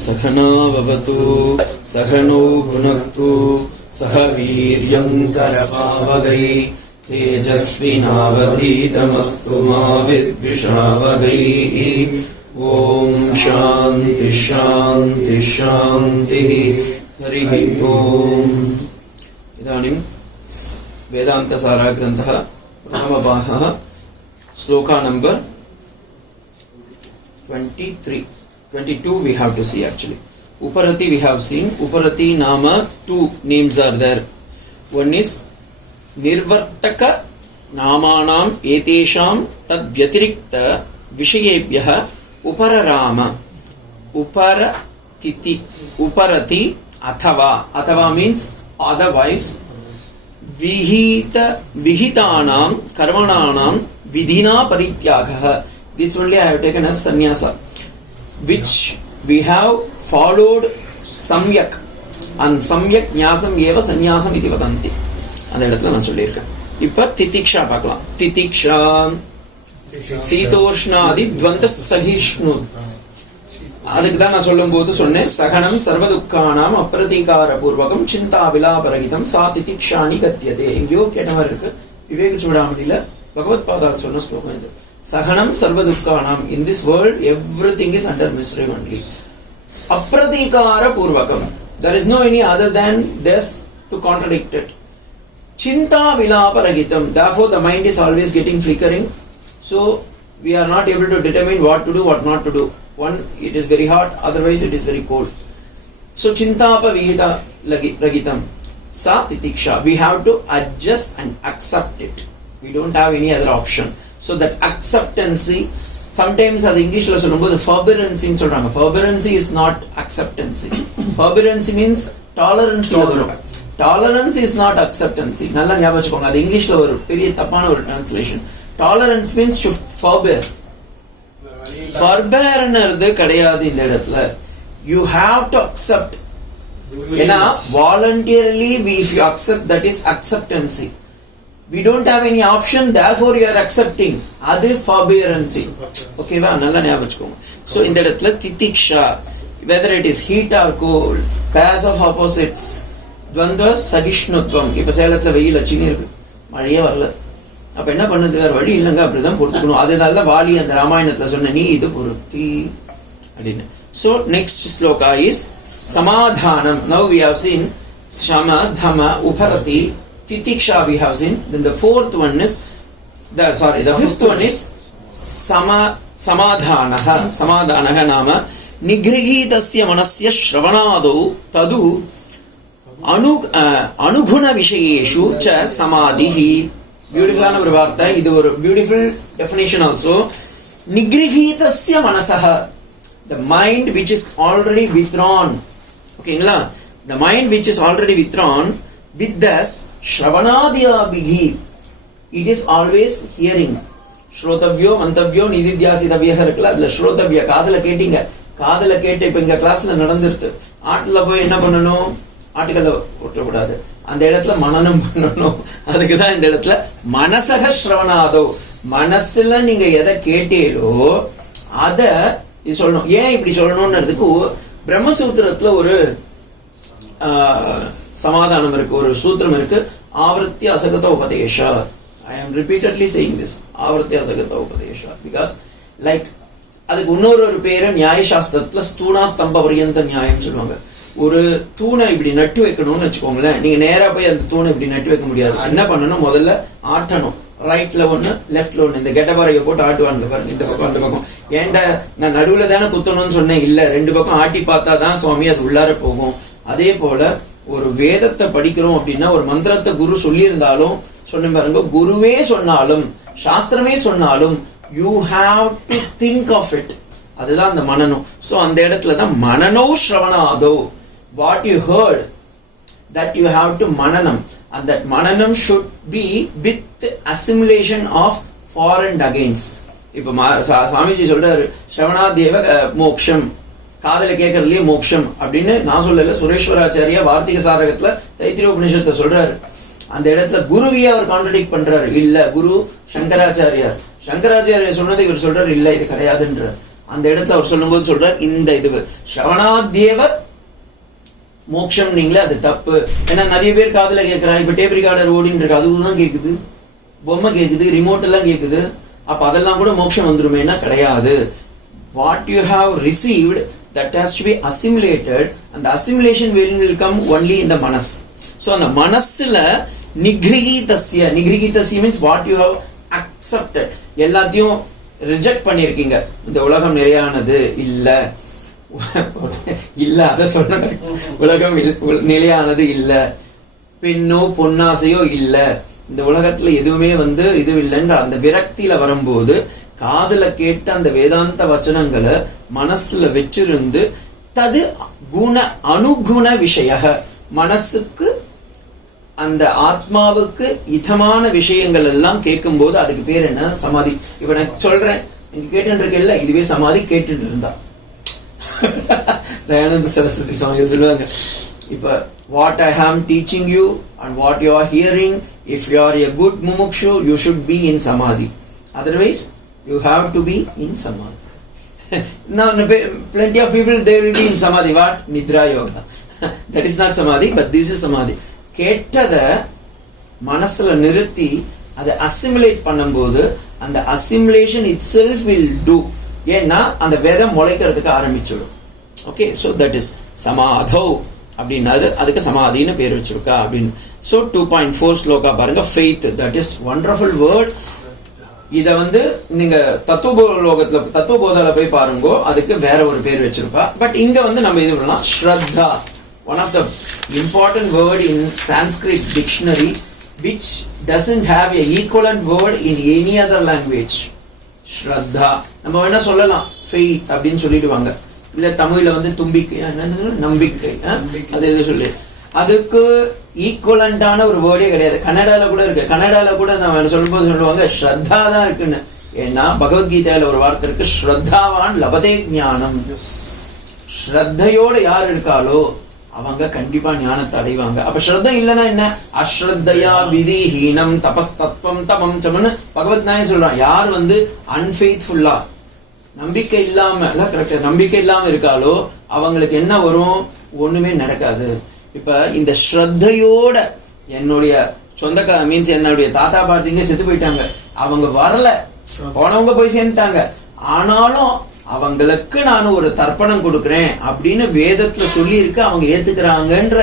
सहना भवतु सहनौ भुनक्तु सह वीर्यं करवावहै तेजस्विनावधीतमस्तु मा विद्विषावहै। ओम शांति शांति शांति। हरिः ओम। इदानीं वेदान्तसारग्रन्थः प्रथमभागः shloka number 22 we have to see actually. Uparati we have seen. Uparati nama 2 names are there. One is Nirvartaka namanam etesham tad vyatirikta vishayebhyah upararama. Uparati athava means otherwise. Vihitanam karmananam vidhina parityagah. This only I have taken as sannyasa, which we have followed samyak, and samyak nyasam eva sannyasam iti vadanti. அந்த இடத்துல நான் சொல்லியிருக்கேன். இப்ப திதிக்ஷா பார்க்கலாம். திதிக்ஷா சீதோஷ்ணாதி துவந்த சகிஷ்ணு. அதுக்கு தான் நான் சொல்லும் போது சொன்னேன், சகனம் சர்வதுக்கானாம் அப்பிரதீகார பூர்வகம் சிந்தா விலாபரகிதம் சா திதிக்ஷானி கத்தியதே. எங்கேயோ கேட்ட மாதிரி இருக்கு. விவேக சூடாமணியில பகவத் பாதா சொன்ன ஸ்லோகம் இது. Sahanam sarvadukkanam. In this world, everything is under misery only. Apradikara purvakam. There is no any other than this to contradict it. Chinta vilaparagitam. Therefore, the mind is always getting flickering. So, we are not able to determine what to do, what not to do. One, it is very hot. Otherwise, it is very cold. So, chintapa vihita ragitam. Sa titiksha. We have to adjust and accept it. We don't have any other option. So that acceptancy, sometimes அது இங்கிலீஷ்ல சொல்லும்போது forbearancy சொல்றாங்க. Forbearancy is not acceptancy. Forbearancy means tolerance வரும். Tolerance is not acceptancy. நல்லா ஞாபகம் வச்சுக்கோங்க. அது இங்கிலீஷ்ல ஒரு பெரிய தப்பான ஒரு translation. Tolerance means to forbear. Forbearன்றது கிடையாது இந்த இடத்துல. You have to accept. ஏன்னா voluntarily if you accept, that is acceptancy. We don't have any option, therefore you are accepting. அது forbearance. ஓகேவா? நல்லா ஞாபகம் வச்சுக்கோங்க. So இந்த இடத்துல திதிக்ஷா, whether it is heat or cold, pairs of opposites, துவந்த சகிஷ்ணுத்வம். இப்ப சேலத்துல வெயில் அச்சினே இருக்கு, மழையே வரல. அப்ப என்ன பண்ணுது? வேற வழி இல்லைங்க, அப்படிதான் பொறுத்துக்கணும். அதனால வாலி அந்த ராமாயணத்துல சொன்ன நீ இது பொறுத்தி அப்படின்னு. So next sloka is samadhanam. Now we have seen shama, dhama, uparati, titiksha we have seen. Then the fifth one is samadhanah nama nigrhitasya manasya shravanado tadu anuguna vishayeshu cha samadhihi. Beautiful ஒரு வார்த்தை. இது ஒரு beautiful definition also. Nigrhitasya manasah, the mind which is already withdrawn. ஓகேங்களா? The mind which is already withdrawn with this Shravanadhyabhighi, it is always hearing. Shrotabhyo, Mantabhyo, Nididhyasitabhya இருக்குல்ல, அதுல Shrotabhya காதுல கேட்டீங்க. காதுல கேட்டு இப்ப இங்க கிளாஸ்ல நடந்துருது. ஆட்டுல போய் என்ன பண்ணணும்? ஆட்டுக்கல்ல ஒட்டக்கூடாது. அந்த இடத்துல மனனம் பண்ணணும். அதுக்குதான் இந்த இடத்துல மனசக ஸ்ரவணாதோ, மனசுல நீங்க எதை கேட்டீங்களோ அத சொல்லணும். ஏன் இப்படி சொல்லணும்ன்றதுக்கு பிரம்மசூத்திரத்துல ஒரு சமாதானம் இருக்கு, ஒரு சூத்திரம் இருக்கு. ஆவர்த்தி அசகத உபதேஷா. I am repeatedly saying this. ஆவர்த்தி அசகத உபதேஷா. Because like அதுக்கு இன்னொரு பேரு நியாய சாஸ்திரத்துல ஸ்தூணா ஸ்தம்ப பரியந்த நியாயம் சொல்லுவாங்க. ஒரு தூணை இப்படி நட்டு வைக்கணும்னு வச்சுக்கோங்களேன். நீங்க நேரா போய் அந்த தூணை இப்படி நட்டு வைக்க முடியாது. என்ன பண்ணணும்? முதல்ல ஆட்டணும். ரைட்ல ஒண்ணு, லெஃப்ட்ல ஒண்ணு. இந்த கெட்டபாறையை போட்டு ஆட்டுவாங்க பாருங்க, இந்த பக்கம் அந்த பக்கம். ஏன்டா நான் நடுவுல தானே குத்தணும்னு சொன்னேன்? இல்ல, ரெண்டு பக்கம் ஆட்டி பார்த்தாதான் சுவாமி அது உள்ளார போகும். அதே போல ஒரு வேதத்தை படிக்கிறோம் அப்படின்னா, ஒரு மந்திரத்தை குரு சொல்லி இருந்தாலும் சொன்ன பாருங்க, குருவே சொன்னாலும் சாஸ்திரமே சொன்னாலும் you have to think of it. அதுதான் அந்த மனனம். சோ அந்த இடத்துல தான் மனனோ ஸ்ரவணாதோ. What you heard, that you have to mananam, and that mananam should be with assimilation of for and against. இப்ப சாமிஜி சொல்றாரு ஸ்ரவணாதேவ மோக்ஷம், காதல கேட்கறதுலயே மோக்ஷம் அப்படின்னு நான் சொல்லல. சுரேஸ்வராச்சாரியா வார்த்திக சாரகத்துல தைத்திரிய உபநிஷத்தை சொல்றாரு. அந்த இடத்துல குருவியை அவர் கான்ட்ரடிக்ட் பண்றாரு. இல்ல, குரு சங்கராச்சாரியார் சொன்னதை இவர் சொல்றாரு இல்ல இது கிடையாதுன்றார். அந்த இடத்துல அவர் சொல்லும்போது சொல்றார், இந்த இது ஸ்ரவணாத்யேவ மோட்சம் நீங்களே அது தப்பு. ஏன்னா நிறைய பேர் காதுல கேட்கறான், இப்ப டேப் ரெக்கார்டர் ஓடின்னு இருக்கு, அதுதான் கேக்குது, பொம்மை கேக்குது, ரிமோட் எல்லாம் கேக்குது, அப்ப அதெல்லாம் கூட மோட்சம் வந்துருமேனா கிடையாது. What you have received that has to be assimilated, and the assimilation will come only in the manas. So அந்த மனசுல நிகிரகிதஸ்ய means what you have accepted, எல்லாத்தையும் ரிஜெக்ட் பண்ணிருக்கீங்க. இந்த உலகம் நிலையானது இல்ல, அத சொன்ன உலகம் நிலையானது இல்ல, பெண்ணோ பொன்னாசையோ இல்ல, இந்த உலகத்துல எதுவுமே இது இல்லைன்ற அந்த விரக்தியில வரும்போது காதுல கேட்ட அந்த வேதாந்த வச்சனங்களை மனசுல வச்சிருந்து தது குண அனுகுண விஷய, மனசுக்கு அந்த ஆத்மாவுக்கு இதமான விஷயங்கள் எல்லாம் கேட்கும் போது அதுக்கு பேர் என்ன? சமாதி. இப்ப நான் சொல்றேன், நீங்க கேட்டு இருக்கல, இதுவே சமாதி கேட்டுட்டு இருந்தா. தயானந்த சரஸ்வதி சுவாமி சொல்லுவாங்க, இப்ப வாட் ஐ ஆம் teaching you and what you are hearing, if you are a good mumukshu, you should be in samadhi, otherwise you have to be in samadhi. Now plenty of people, they will be in samadhi. What? Nidra yoga. That is not samadhi, but this is samadhi. கேட்டத மனசுல நிறுத்தி அதை assimilate பண்ணும்போது அந்த assimilation itself will do. ஏன்னா அந்த வேதம் முளைக்கிறதுக்கு ஆரம்பிச்சிடும். Okay, so that is samadho அப்படின்னாது, அதுக்கு சமாதின்னு பேர் வச்சிருக்கா அப்படின்னு. So 2.4 ஸ்லோகா பாருங்க, faith, that is wonderful word. இத நீங்க தத்துவ போதல போய் பாருங்கோ, அதுக்கு வேற ஒரு பேர் வச்சிருப்பா. பட் இங்க நம்ம இது பண்ணலாம், ஸ்ரத்தா, one of the important word in Sanskrit dictionary which doesn't have a equivalent word in any other language. ஸ்ரத்தா நம்ம வேணா சொல்லலாம் faith அப்படின்னு சொல்லிடுவாங்க, இல்ல தமிழ்ல தும்பிக்கை, நம்பிக்கை, அது எது சொல்லி, அதுக்கு ஈக்குவலண்டான ஒரு வேர்டே கிடையாது. கன்னடால கூட இருக்கு, கன்னடால கூட நம்ம சொல்லும்போது சொல்லுவாங்க ஸ்ரத்தா தான் இருக்குன்னு. ஏன்னா பகவத்கீதையில ஒரு வார்த்தை இருக்கு, ஸ்ரத்தாவான் லபதே ஞானம். ஸ்ரத்தையோட யார் இருக்காளோ அவங்க கண்டிப்பா ஞானத்தை அடைவாங்க. அப்ப ஸ்ரத்தம் இல்லைன்னா என்ன? அஸ்ரத்தையா விதிஹீனம் தபஸ்தத்வம் தமம் சமன்னு பகவத் நாயன் சொல்றான். யார் அன்ஃபெய்த்ஃபுல்லா, நம்பிக்கை இல்லாம, கரெக்டா, நம்பிக்கை இல்லாம இருக்காளோ அவங்களுக்கு என்ன வரும்? ஒண்ணுமே நடக்காது. இப்ப இந்த ஸ்ரத்தையோட என்னுடைய சொந்தக்கார மீன்ஸ் என்னுடைய தாத்தா பாட்டிங்க செத்து போயிட்டாங்க, அவங்க வரல, போனவங்க போய் சேர்ந்துட்டாங்க, ஆனாலும் அவங்களுக்கு நான் ஒரு தர்ப்பணம் கொடுக்கிறேன் அப்படின்னு வேதத்துல சொல்லி இருக்கு, அவங்க ஏத்துக்கிறாங்கன்ற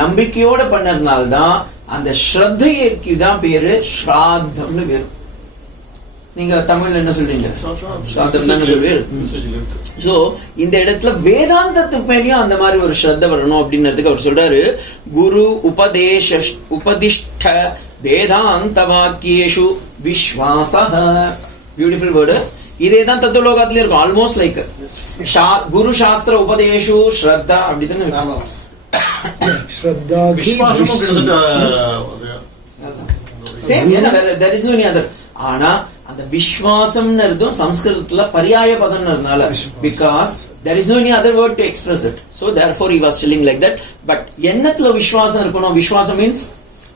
நம்பிக்கையோட பண்ணதுனால்தான் அந்த ஸ்ரத்தைக்கு தான் பேரு ஸ்ராத்தம்னு பேரு. நீங்க தமிழ்ல என்ன சொல்றீங்க? சோ இந்த இடத்துல வேதாந்தத்துக்கு மேலேயும் அந்த மாதிரி ஒரு ஸ்ரத்த வரணும் அப்படின்றதுக்கு அவர் சொல்றாரு, குரு உபதிஷ்ட வேதாந்த வாக்கியேஷு விஸ்வாசஹ. Beautiful word. இதே தான் தத்துவலோகத்திலே இருக்கும், ஆல்மோஸ்ட் லைக் குரு சாஸ்திர உபதேஷு ஸ்ரத்தா அப்படித்தானே. ஸ்ரத்தா விஸ்வாசமும் சேம், ஏன்னா there is no any other. ஆனா அந்த விஸ்வாசம்னு இருந்தும் சம்ஸ்கிருதத்துல பரியாய பதம் இருந்தால, because there is no any other word to express it, so therefore he was telling like that. But என்னத்துல விஸ்வாசம் இருக்கணும்? விஸ்வாசம் மீன்ஸ்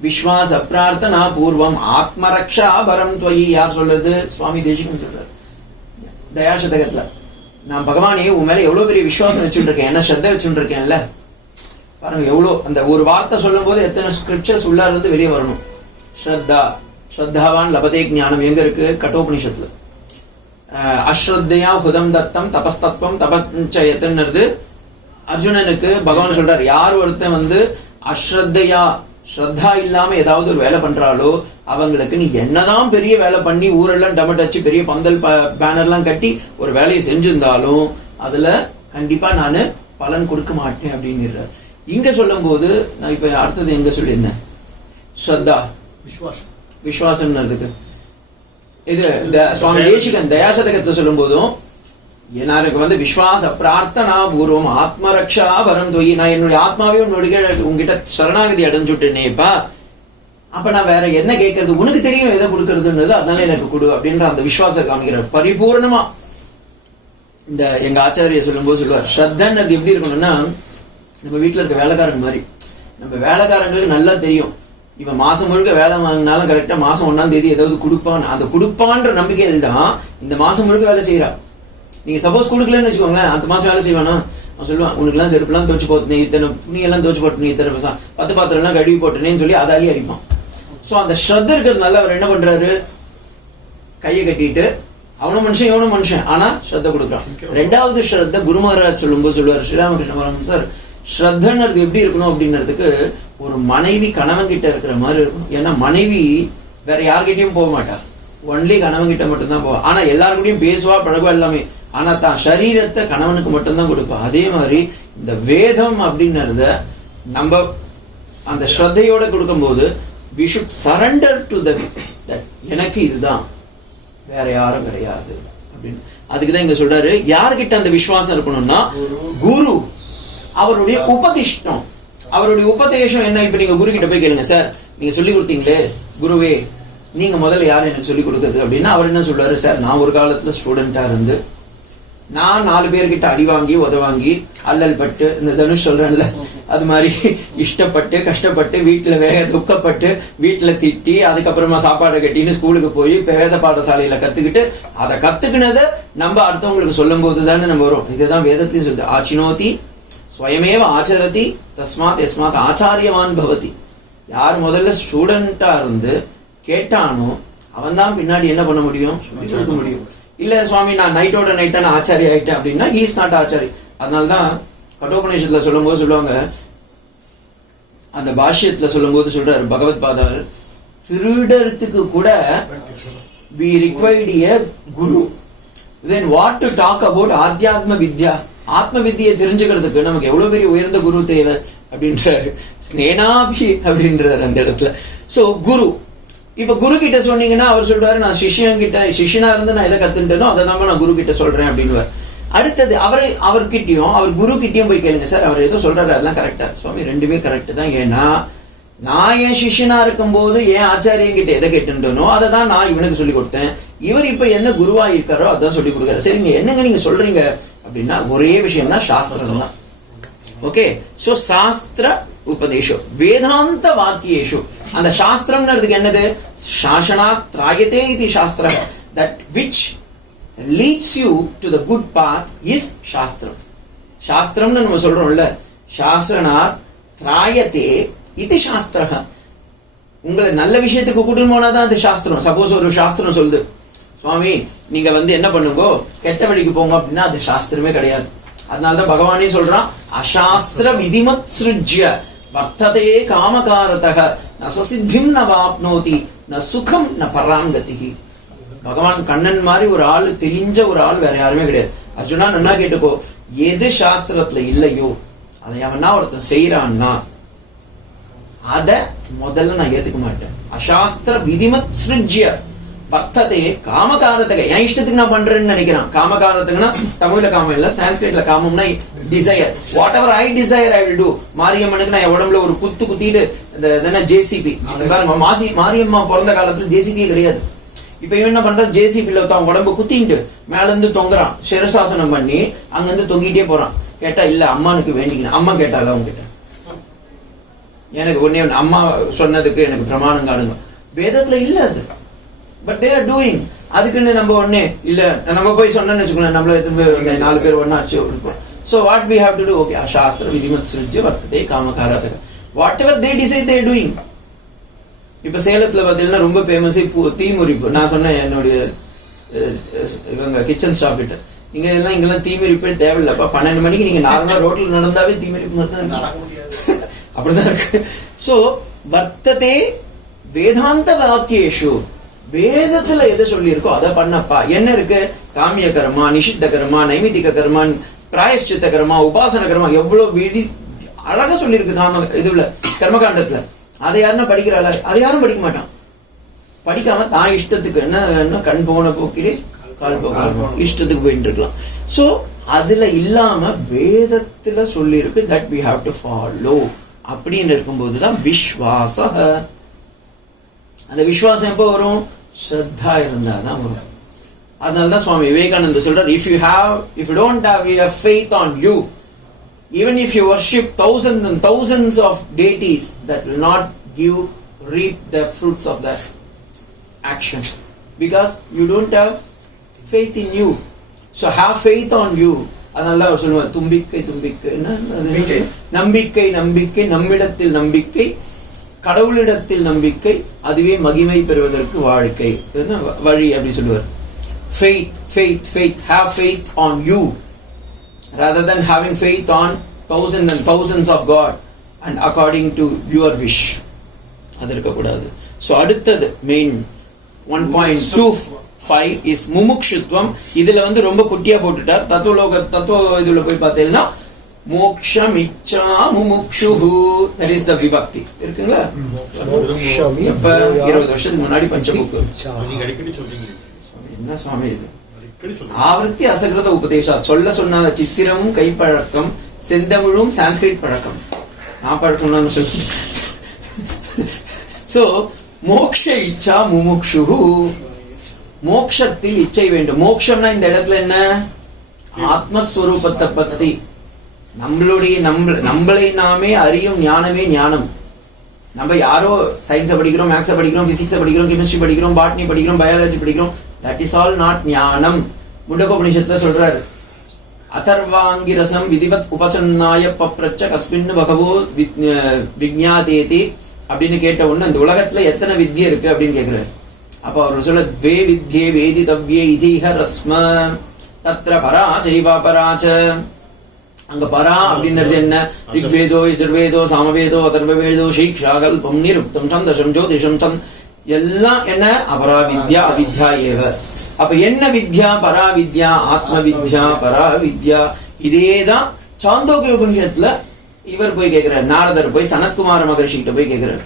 விஸ்வாச பிரார்த்தனா பூர்வம் ஆத்மரக்ஷா பரம் துவயி. யார் சொல்றது? சுவாமி தேசிகன் சொல்றாரு தயாசதகத்துல. நான் பகவானே உன் மேல எவ்வளவு பெரிய விசுவாசம் வச்சுட்டு இருக்கேன், என்ன ஸ்ரத்த வச்சுட்டு இருக்கேன்ல பாருங்க. எவ்வளவு அந்த ஒரு வார்த்தை சொல்லும் போது எத்தனை ஸ்கிரிப்சர்ஸ் உள்ள இருந்து வெளியே வரணும். ஸ்ரத்தா, ஸ்ரத்தாவான் லபதே ஞானம் எங்க இருக்கு? கட்டோபனிஷத்துல. அஸ்ரத்தையா ஹுதம் தத்தம் தபஸ்தத்வம் தபச்சயத்துன்னுறது அர்ஜுனனுக்கு பகவான் சொல்றாரு. யார் ஒருத்தன் அஸ்ரத்தையா, ஸ்ரத்தா இல்லாம ஏதாவது ஒரு வேலை பண்றாளோ அவங்களுக்கு நீ என்னதான் பெரிய வேலை பண்ணி ஊரெல்லாம் டமட் அடிச்சு பெரிய பந்தல் பேனர்லாம் கட்டி ஒரு வேலையை செஞ்சிருந்தாலும் அதுல கண்டிப்பா நானு பலன் கொடுக்க மாட்டேன் அப்படின்னு இங்க சொல்லும் போது நான் இப்ப அடுத்தது எங்க சொல்லியிருந்தேன், ஸ்ரத்தா விஸ்வாசம்ன்றதுக்கு இது சுவாமி தேசிகன் தயாசதகத்தை சொல்லும் போதும் எனக்கு விஸ்வாச பிரார்த்தனா பூர்வம் ஆத்மரக்ஷா வரம் தொய். நான் என்னுடைய ஆத்மாவே உங்ககிட்ட சரணாகதி அடைஞ்சுட்டேனேப்பா, அப்ப நான் வேற என்ன கேட்கறது? உனக்கு தெரியும் எதை கொடுக்கறதுன்றது, அதனால எனக்கு கொடு அப்படின்ற அந்த விஸ்வாசம் காமிக்கிறார் பரிபூர்ணமா. இந்த எங்க ஆச்சாரிய சொல்லும் போது சொல்லுவார், ஸ்ரத்தன் அது எப்படி இருக்கணும்னா நம்ம வீட்டுல இருக்க வேலைக்காரங்க மாதிரி. நம்ம வேலைக்காரங்களுக்கு நல்லா தெரியும் இவன் மாசம் முழுக்க வேலை வாங்கினாலும் கரெக்டா மாசம் 1ஆம் தேதி ஏதாவது கொடுப்பான். அந்த கொடுப்பான்ற நம்பிக்கையில் தான் இந்த மாசம் முழுக்க வேலை செய்யறா. நீங்க சப்போஸ் கொடுக்கலன்னு வச்சுக்கோங்களேன், அந்த மாசம் வேலை செய்வானா, அவன் சொல்லுவான் உனக்குலாம் செருப்புலாம் துவச்சு போட்டு இத்தனை துணியெல்லாம் துவச்சு போட்டு இத்தனை 10 பாத்திரம்லாம் கழுவி போட்டேன்னு சொல்லி அதாலே அடிப்பான். ஸோ அந்த ஸ்ரத்த இருக்கிறதுனால அவர் என்ன பண்றாரு, கையை கட்டிட்டு அவனும் மனுஷன் இவனும் மனுஷன், ஆனா ஸ்ரத்த கொடுக்குறான். ரெண்டாவது ஸ்ரத்த குரு மகாராஜ் சொல்லும்போது சொல்லுவார், ஸ்ரீராமகிருஷ்ண பரமஹம்சர் ஸ்ரத்தன்றது எப்படி இருக்கணும் அப்படின்றதுக்கு ஒரு மனைவி கணவன் கிட்ட இருக்கிற மாதிரி இருக்கணும். ஏன்னா மனைவி வேற யார்கிட்டயும் போக மாட்டா, ஒன்லி கணவன் கிட்ட மட்டும்தான் போவா. ஆனா எல்லாருக்கிட்டையும் பேசுவா பழகுவா எல்லாமே, ஆனா தான் சரீரத்தை கணவனுக்கு மட்டும்தான் கொடுப்பா. அதே மாதிரி இந்த வேதம் அப்படின்றத நம்ம அந்த ஸ்ரத்தையோட கொடுக்கும்போது we should surrender to them that எனக்கு இதுதான், வேற யாரும் கிடையாது அப்படின்னு. அதுக்குதான் இங்க சொல்றாரு, யார்கிட்ட அந்த விசுவாசம் இருக்கணும்னா குரு, அவருடைய உபதிஷ்டம். அவருடைய உபதேசம் என்ன? இப்ப நீங்க குரு கிட்ட போய் கேளுங்க, சார் நீங்க சொல்லி கொடுத்தீங்களே குருவே, நீங்க முதல்ல யாரும் எனக்கு சொல்லி கொடுக்குறது அப்படின்னா அவர் என்ன சொல்றாரு, சார் நான் ஒரு காலத்துல ஸ்டூடெண்டா இருந்து நான் 4 பேர்கிட்ட அடி வாங்கி உதவாங்கி அல்லல் பட்டு, இந்த தனுஷ் சொல்றேன்ல அது மாதிரி இஷ்டப்பட்டு கஷ்டப்பட்டு வீட்டுல துக்கப்பட்டு வீட்டுல திட்டி அதுக்கப்புறமா சாப்பாடை கட்டின்னு ஸ்கூலுக்கு போய் வேத பாடசாலையில கத்துக்கிட்டு அதை கத்துக்கினத நம்ம அடுத்தவங்களுக்கு சொல்லும் போது தானே நம்ம வரும். இதுதான் வேதத்திலையும் சொல்லுது, ஆச்சினோதி ஸ்வயமேவ ஆச்சரதி தஸ்மாத் எஸ்மாத் ஆச்சாரியவான் பவதி. யார் முதல்ல ஸ்டூடெண்டா இருந்து கேட்டானோ அவன் தான் பின்னாடி என்ன பண்ண முடியும், சொல்லி கொடுக்க முடியும். இல்ல சுவாமி நான் நைட்டோட நைட்டா நான் ஆச்சாரி ஆயிட்டேன் அப்படின்னா he is not ஆச்சாரி. அதனால்தான் கட்டோபநிஷத்துல சொல்லும் போது சொல்லுவாங்க, அந்த பாஷ்யத்துல சொல்லும் போது சொல்றாரு பகவத் பாதால், திருடத்துக்கு கூட we required a guru, then what to talk about ஆத்யாத்ம வித்யா. ஆத்ம வித்தியை தெரிஞ்சுக்கிறதுக்கு நமக்கு எவ்வளவு பெரிய உயர்ந்த குரு தேவை அப்படின்றாரு, ஸ்னேனாபி அப்படின்றாரு அந்த இடத்துல. சோ குரு, இப்ப குரு கிட்ட சொன்னீங்கன்னா அவர் சொல்றாரு, நான் சிஷ்யனா இருந்து நான் எதை கத்துட்டேனோ அதை தான் நான் குரு கிட்ட சொல்றேன் அப்படின்னு. அடுத்தது அவர்கிட்டயும் அவர் குரு கிட்டயும் போய் கேளுங்க, சார் அவர் ஏதோ சொல்றாரு அதெல்லாம் கரெக்டா? சுவாமி ரெண்டுமே கரெக்ட் தான். ஏன்னா நான் என் சிஷ்யனா இருக்கும் போது என் ஆச்சாரியன் கிட்ட எதை கேட்டுட்டேனோ அதை தான் நான் இவனுக்கு சொல்லி கொடுத்தேன். இவர் இப்ப என்ன குருவா இருக்காரோ அதான் சொல்லி கொடுக்குறாரு. சரிங்க, என்னங்க நீங்க சொல்றீங்க அப்படின்னா ஒரே விஷயம் தான், சாஸ்திரம் தான். ஓகே, சோ சாஸ்திர உபதேசம் வேதாந்த வாக்கியேஷு. அந்த சாஸ்திரம்ன்றதுக்கு என்னது, சாசனா திராயதே இது சாஸ்திர, that which leads you to the good path is சாஸ்திரம். சாஸ்திரம்னு நம்ம சொல்றோம்ல, சாசனா திராயதே இது சாஸ்திர. உங்களை நல்ல விஷயத்துக்கு கூட்டின்னு போனாதான் அது சாஸ்திரம். சப்போஸ் ஒரு சாஸ்திரம் சொல்லுது, சுவாமி நீங்க என்ன பண்ணுங்க, கெட்ட வழிக்கு போங்க அப்படின்னா அது சாஸ்திரமே கிடையாது. அதனாலதான் பகவானே சொல்றான், அசாஸ்திர விதிமத் சிருஜ்ய வர்த்ததே காமகாரதக நசசித்திம் ந வாப்னோதி ந சுகம் ந பராங்கதிகி. பகவான் கண்ணன் மாதிரி ஒரு ஆள், தெளிஞ்ச ஒரு ஆள் வேற யாருமே கிடையாது. அர்ஜுனா நன்னா கேட்டுக்கோ, எது சாஸ்திரத்துல இல்லையோ அதை அவனா ஒருத்தன் செய்யறான்னா அத முதல்ல நான் ஏத்துக்க மாட்டேன். அசாஸ்திர விதிமத் சிருஜ்ய வர்த்ததே காமகாரத்தக, என் இஷ்டத்துக்கு நான் பண்றேன்னு நினைக்கிறான். காமகாரத்துக்குன்னா தமிழ்ல காமம் இல்ல, சான்ஸ்கிரிட்ல காமம்னா desire. Whatever I desire I will do. மாரியம்மனுக்கு நான் உடம்புல ஒரு குத்திட்டு இந்த ஜேசிபி பாருங்க, மாரியம்மா பிறந்த காலத்துல ஜேசிபியே கிடையாது. இப்ப இவன் என்ன பண்றான், ஜேசிபில தான் உடம்பு குத்திட்டு மேல இருந்து தொங்குறான், சிரசாசனம் பண்ணி அங்க இருந்து தொங்கிட்டே போறான். கேட்டா இல்ல அம்மானுக்கு வேண்டிக்கணும். அம்மா கேட்டால அவங்க கிட்ட எனக்கு ஒன்னே அம்மா சொன்னதுக்கு எனக்கு பிரமாணம் காணுங்க, வேதத்துல இல்ல அது. But they are doing. அதுக்குன்னு நம்ம ஒன்னே இல்ல, நம்ம போய் சொன்னு வச்சுக்கோங்க, நம்மள 4 பேர் ஒன்னாச்சு இருப்போம். So what we have to do, okay, சாஸ்திர விதிமத் சிருஜ்ய வர்த்ததே காமகாரதக, whatever they decide they are doing. இப்ப சேலத்துல பாத்தீங்கன்னா ரொம்ப ஃபேமஸ் தீமுறிப்பு. நான் சொன்னேன் என்னுடைய இவங்க கிச்சன் ஸ்டாஃப் கிட்ட, நீங்க எல்லாம் இங்கெல்லாம் தீமிரிப்பே தேவையில்லப்பா, 12 மணிக்கு நீங்க நார்மலா ரோட்ல நடந்தாவே தீமிரிப்பு மாதிரி தான் அப்படிதான் இருக்கு. சோ வர்த்ததே வேதாந்த வாக்கியேஷு, வேதத்துல எதை சொல்லி இருக்கோ அதை பண்ணப்பா. என்ன இருக்கு, காமிய கர்மா, நிஷித்த கர்மா, நைமிதிக கர்மா, பிராயஷ்சித்த கர்மா, உபாசன கர்மா, எவ்வளவு அழகா சொல்லியிருக்கு காம இதுல கர்மகாண்டத்துல. அதை யாருன்னா படிக்கிறாள், அதை யாரும் படிக்க மாட்டான். படிக்காம தான் இஷ்டத்துக்கு என்ன கண் போன போக்கிலே கால் போக இஷ்டத்துக்கு போயிட்டு இருக்கலாம். சோ அதுல இல்லாம வேதத்துல சொல்லி இருக்கு that we have to follow அப்படின்னு இருக்கும்போதுதான் விஸ்வாச. அந்த விஸ்வாசம் எப்போ வரும், ஸ்ரத்தா இருந்தாதான் வரும். அதனாலதான் சுவாமி விவேகானந்த சொல்றார், if you don't have a faith on you, even if you worship thousands and thousands of deities, that will not reap the fruits of that action, because you don't have faith in you. So have faith on you. அதனால தான் அவர் சொல்லுவார் தும்பிக்கை தும்பிக்கை, நம்பிக்கை நம்பிக்கை, நம்மிடத்தில் நம்பிக்கை, கடவுளிடத்தில் நம்பிக்கை, அதுவே மகிமை பெறுவதற்கு வாழ்க்கை வழி அப்படி சொல்லுவார். Faith faith faith, have faith on you rather than having faith on thousands and thousands of God and according to your wish. அது இருக்கக்கூடாது. ஸோ அடுத்தது மெயின் 1.25 இஸ் முமுக்ஷுத்வம். இதுல ரொம்ப குட்டியா போட்டுட்டார். தத்துவ இதுல போய் பார்த்தீங்கன்னா மோக்ஷம் இச்சா முமுக்ஷுஹு, தட் இஸ் த விபக்தி இருக்குங்களா? எப்ப 20 வருஷத்துக்கு முன்னாடி பஞ்சபுக்கு என்ன சுவாமி இது ஆவர்த்தி அசகிருத உபதேசா, சொல்ல சொன்னாத சித்திரமும் கைப்பழக்கம், செந்தமிழும் சான்ஸ்கிரிட் பழக்கம். நான் பழக்கம் சொல்லு. சோ மோக்ஷ இச்சா முமுக்ஷுஹு, மோக்ஷத்தில் இச்சை வேண்டும். மோக்ஷம்னா இந்த இடத்துல என்ன? ஆத்மஸ்வரூபத்தை பத்தி நம்மளை நாமே அறியும் ஞானமே ஞானம். நம்ம யாரோ சயின்ஸை படிக்கிறோம், மேக்ஸை படிக்கிறோம், பிசிக்ஸை படிக்கிறோம், கெமிஸ்ட்ரி படிக்கிறோம், பாட்னி படிக்கிறோம், பயாலஜி படிக்கிறோம், that is all not ஞானம். முண்டகோபனிஷத்துல சொல்றாரு, அதர்வாங்கிரசம் விதிவத் உபசன்னாய பப்ரச்ச கஸ்மின் பகவோ விஜ்ஞாதேதி அப்படின்னு கேட்ட உடனே இந்த உலகத்துல எத்தனை வித்யை இருக்கு அப்படின்னு கேட்கிறாரு. அப்ப அவர் சொல்ல வே வித்யே வேதிதவ்யே இதீஹ ரஸ்ம தத்ர பரா சைவா பராச்ச. அங்க பரா அப்படின்றது என்ன? ரிக்வேதோ யஜுர்வேதோ சாமவேதோ அதர்வவேதோ சீக்ஷா கல்பம் நிருப்தம் சந்தசம் ஜோதிஷம் எல்லாம் என்ன? அபராவித்யா அவித்யா ஏவ. அப்ப என்ன வித்யா? பராவித்யா, ஆத்ம வித்யா, பராவித்யா. இதேதான் சாந்தோக்கிய உபனிஷத்துல இவர் போய் கேட்கிறார். நாரதர் போய் சனத்குமார மகரிஷி கிட்ட போய் கேட்கிறார்.